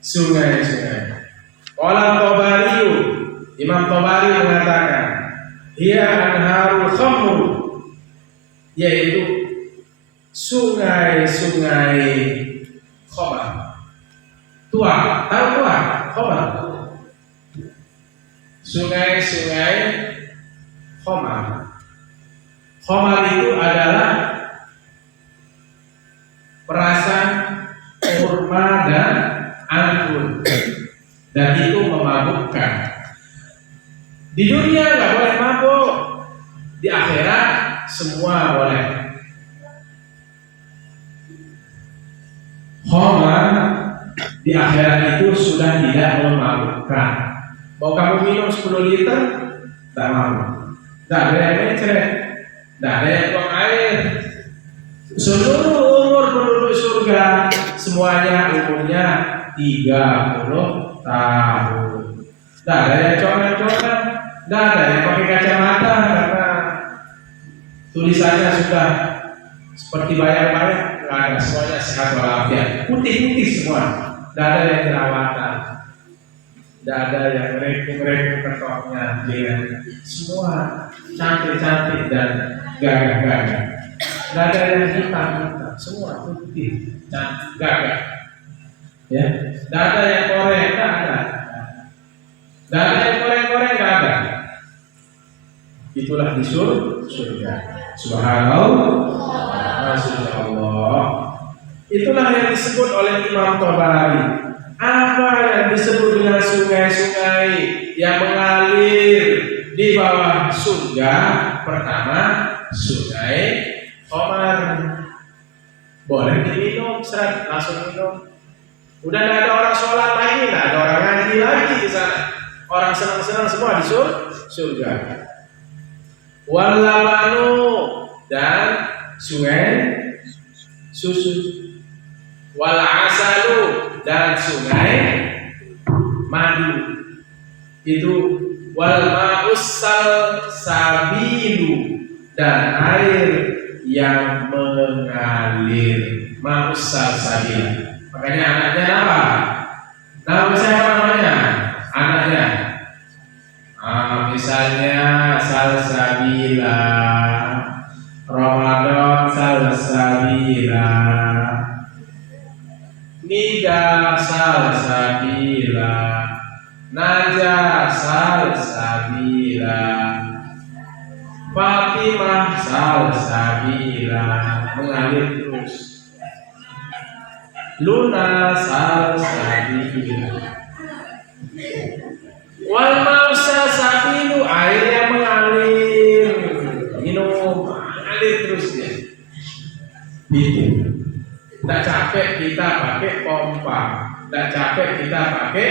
Sungai-sungai. Qala Tabari, Imam Tabari mengatakan, hiya anharul khamr, yaitu sungai-sungai khamar. Tua, tahu tua? Khamar. Sungai-sungai khamar. Khamar itu adalah perasan kurma dan anggur, dan itu memabukkan. Di dunia nggak boleh mabuk, di akhirat semua boleh. Khamar di akhirat itu sudah tidak memabukkan. Mau kamu minum 10 liter, tak mabuk. Tidak ada yang mencret, tidak ada yang buang air. Seluruh umur penduduk surga semuanya umurnya 30 tahun. Tidak ada yang coret-coret, tidak ada yang pakai kacamata karena tulisannya sudah seperti bayang-bayang. Tidak ada, semuanya sehat walafiat, putih-putih semua. Tidak ada yang jerawatan, tidak ada yang rekung-rekung ketoknya, semua cantik-cantik dan gagah-gagah. Tidak ada yang hitam-hitam, semua putih, cantik, gagah. Ya, tidak ada yang koreng, tidak ada. Tidak ada yang koreng-koreng, tidak ada. Itulah di surga. Subhanallah, Masya Allah. Itulah yang disebut oleh Imam Tabari. Apa yang disebut dengan sungai-sungai yang mengalir di bawah surga? Pertama, sungai Omar. Boleh diminum, seret, langsung minum. Udah tidak ada orang sholat lagi, tidak ada orang ngaji lagi di sana. Orang senang-senang semua di surga. Walabanu, dan sungai susu. Wal asalu, dan sungai madu. Itu wal ma'usal sabilu, dan air yang mengalir. Ma'usal sabil. Makanya anaknya apa? Nama siapa namanya? Anaknya. Misalnya Salsabila, Ramadan Salsabila, Nida Salsabila, Najah Salsabila, Fatimah Salsabila, mengalir terus. Luna Salsabila, wal mausa sabilu, air yang mengalir, minum, mengalir terus ya. Itu. Tidak capek kita pakai pompa, tidak capek kita pakai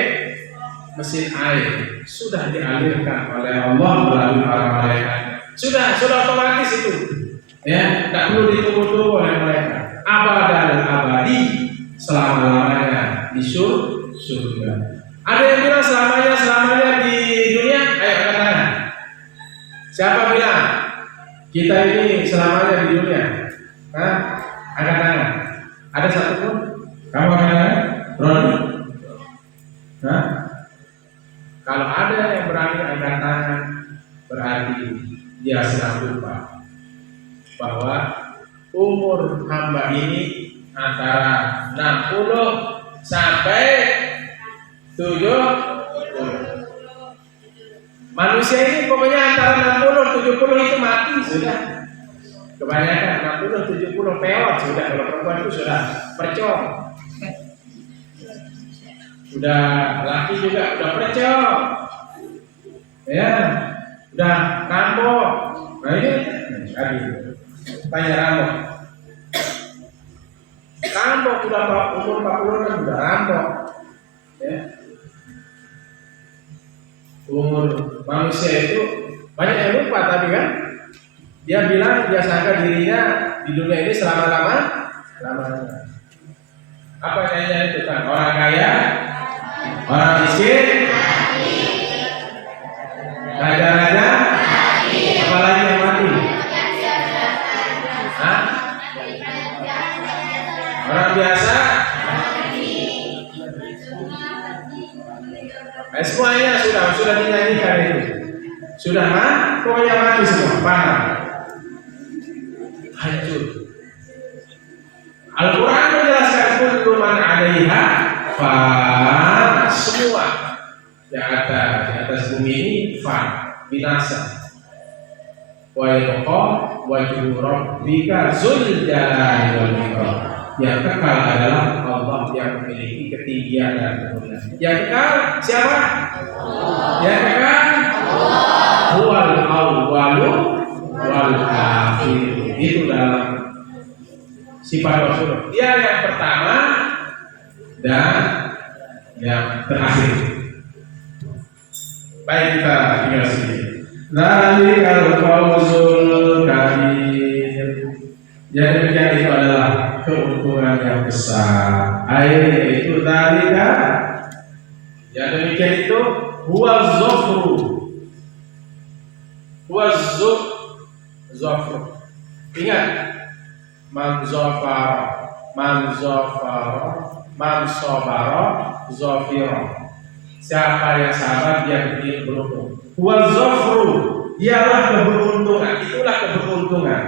mesin air, sudah dialirkan oleh Allah melalui para malaikat. Sudah otomatis itu. Ya, tidak perlu ditunggu-tunggu oleh mereka. Abadan abadi, selama-lamanya di surga. Ada yang bilang selamanya di dunia? Ayo angkat tangan. Siapa bilang kita ini selamanya di dunia? Hah? Angkat tangan. Ada satu pun? Kamu angkat tangan? Roni? Hah? Kalau ada yang berani angkat tangan, berarti dia sedang lupa bahwa umur hamba ini antara 60 sampai 70. Manusia ini pokoknya antara 60-70 itu mati sudah. Kebanyakan 60-70 peot sudah. Kalau perempuan itu sudah percor. Udah laki juga udah percor. Ya, udah rambut. Nah ini tanya rambut. Rambut sudah umur 40 kan udah rambut. Ya. Umur manusia itu banyak yang lupa tapi kan dia bilang, dia sangka dirinya di dunia ini selama-lamanya. Apa nyanyian itu kan? Orang kaya, orang miskin, raja-raja, apalagi yang mati? Hah? Orang biasa. Semuanya sudah dinyanyikan itu. Sudah pokoknya mati semua, paham? Hancur. Al-Quran menjelaskan kullu man 'alaiha fan, semua yang ada di atas bumi ini fan, binasa. Wa yabqa wajhu rabbika dzul jalali wal ikram. Yang kekal adalah Allah yang memiliki ketinggian dan kemuliaan. Yang kekal siapa? Allah. Yang kekal Allah. Huwal awwalu wal akhir. Itu dalam sifat Rasul. Dia yang pertama dan yang terakhir. Baik, kita tinggal sini. Dzalikal fawzul kabir. Yang demikian itu adalah keuntungan yang besar. Yaitu dzalika. Yang demikian itu huwa zafru. Huwa zafru. Ingat, man zafara, man sabara, zafira. Siapa yang sabar dia beruntung. Huwa zafru, ialah keberuntungan, itulah keberuntungan.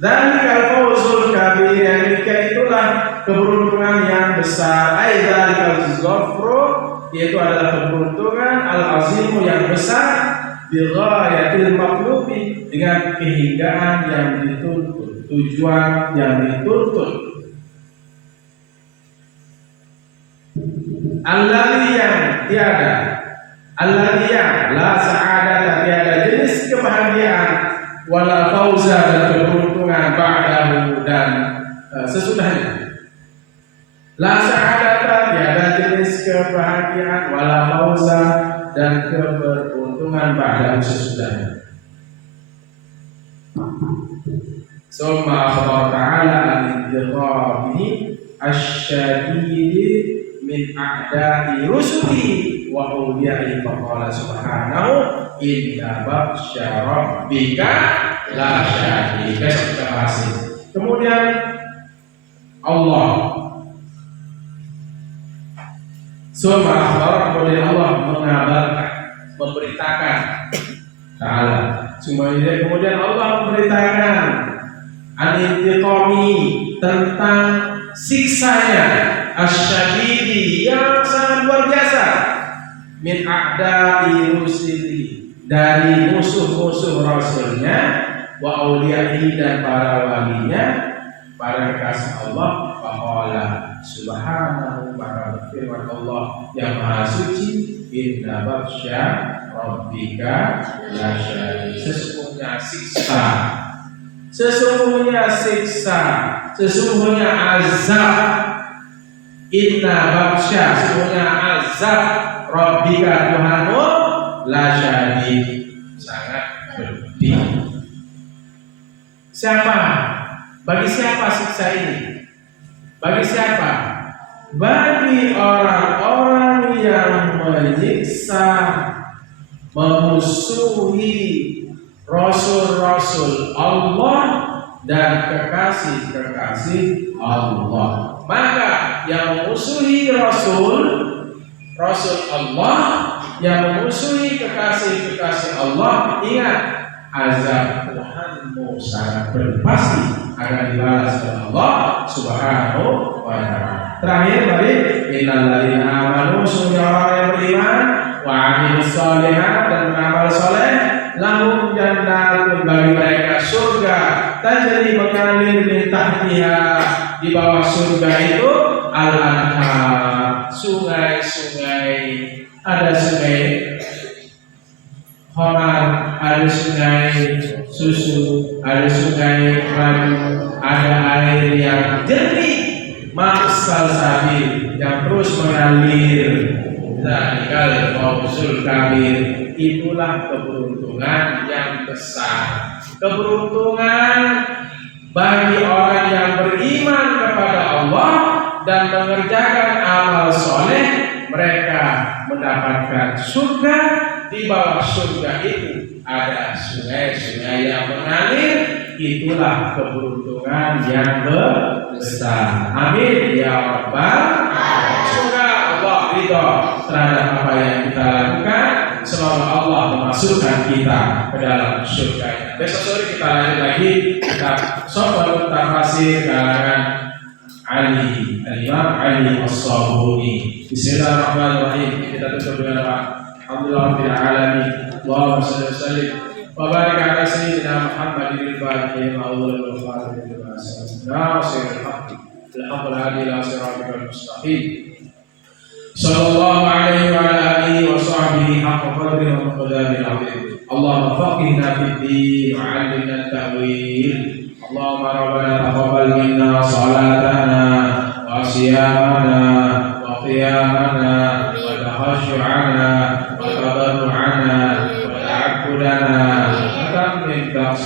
Dzalikal fawzul kabir, yang demikian itulah keberuntungan yang besar. Dzalikal zafru, yaitu adalah keberuntungan al-azimu yang besar, bighayatil maqlubi, dengan kehinggaan yang dituntut, tujuan yang dituntut. Alladzi yang tiada, alladzi yang la sa'adata, tiada jenis kebahagiaan, wala fauza, dan keberuntungan ba'dahu, dan sesudahnya. La sa'adata, tiada jenis kebahagiaan, wala fauza, dan keberuntungan ba'dahu, sesudahnya. Summa akhbar ta'ala al-intiqami asyadidi min a'da'i rusuli wa awliya'i, faqala subhanahu inna batsya rabbika la syadid. Kita bahas. Kemudian Allah summa akhbar, kemudian Allah mengabarkan, memberitakan ta'ala, kemudian Allah memberitakan al-intiqami, tentang siksanya asyadidi, yang sangat luar biasa, min a'da'i rusuli, dari musuh-musuh rasulnya, wa awliya'i, dan para walinya, para kekasih Allah. Faqala subhanahu, maka berfirman Allah yang maha suci, inna batsya rabbika lasyadid, sesungguhnya siksa, sesungguhnya azab, inna batsya, sesungguhnya azab, rabbika, Tuhanmu, lasyadid, sangat pedih. Siapa? Bagi siapa siksa ini? Bagi siapa? Bagi orang-orang yang menyiksa, memusuhi rasul-rasul Allah dan kekasih-kekasih Allah. Maka yang memusuhi rasul Allah, yang memusuhi kekasih-kekasih Allah, ingat, azab Tuhanmu sangat berpasti akan dibalas oleh Allah Subhanahu wa ta'ala. Terakhir balik, innal ladzina amanu, sungguh orang yang beriman, wa amilus shalihat, dan beramal saleh, lahum jannatun, bagi mereka surga, tajri mengalir min tahtiha, di bawah surga itu al-anhar, sungai-sungai. Ada sungai Khamar, ada sungai susu, ada sungai madu, ada air yang jernih, maksal sabil, yang terus mengalir. Dzalikal fawzul kabir, itulah keberuntungan yang besar. Keberuntungan bagi orang yang beriman kepada Allah dan mengerjakan amal soleh, mereka mendapatkan surga. Di bawah surga itu ada sungai-sungai yang mengalir. Itulah keberuntungan yang besar. Amin ya rabbal alamin. Semoga Allah ridha terhadap apa yang kita lakukan. Semoga Allah memasukkan kita ke dalam surga. Besok sore kita lanjut lagi kitab Sofal Tafsir karangan Al-Imam Ali As-Sabuni. Bismillahirrahmanirrahim. Kita tutup dengan doa. Alhamdulillahirabbil alamin. Allahumma shalli wa sallim wa barik ala sayyidina Muhammadin al-fatih lima ughliqa wal khatimi lima sabaqa nasiril haqqi bil haqqil hadi ila siratal mustaqim. Sallallahu alaihi wa ala alihi wa sahbihi haqqa qadrihi wa miqdarihil azim. Allahumma faqihna fid din wa 'allimna at-ta'wil. Allahumma rabbana taqabbal minna salatana wa siyamana wa qiyamana wa tahajjudana wa tadarru'ana wa ta'abbudana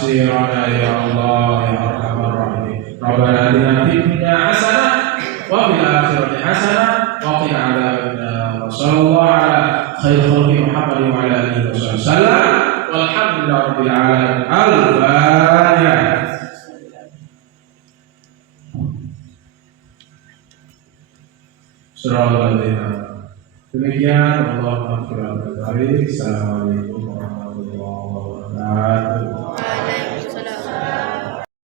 مصيرنا يا الله يا أرحم الراحمين. ربنا آتنا في الدنيا حسنة وفي الآخرة حسنة وقنا عذاب النار. وصلى الله على خير خلق محمد وعلى آله وصحبه وسلم والحمد لله رب العالمين. الفاتحة. Demikian Allah. Assalamualaikum warahmatullahi wabarakatuh.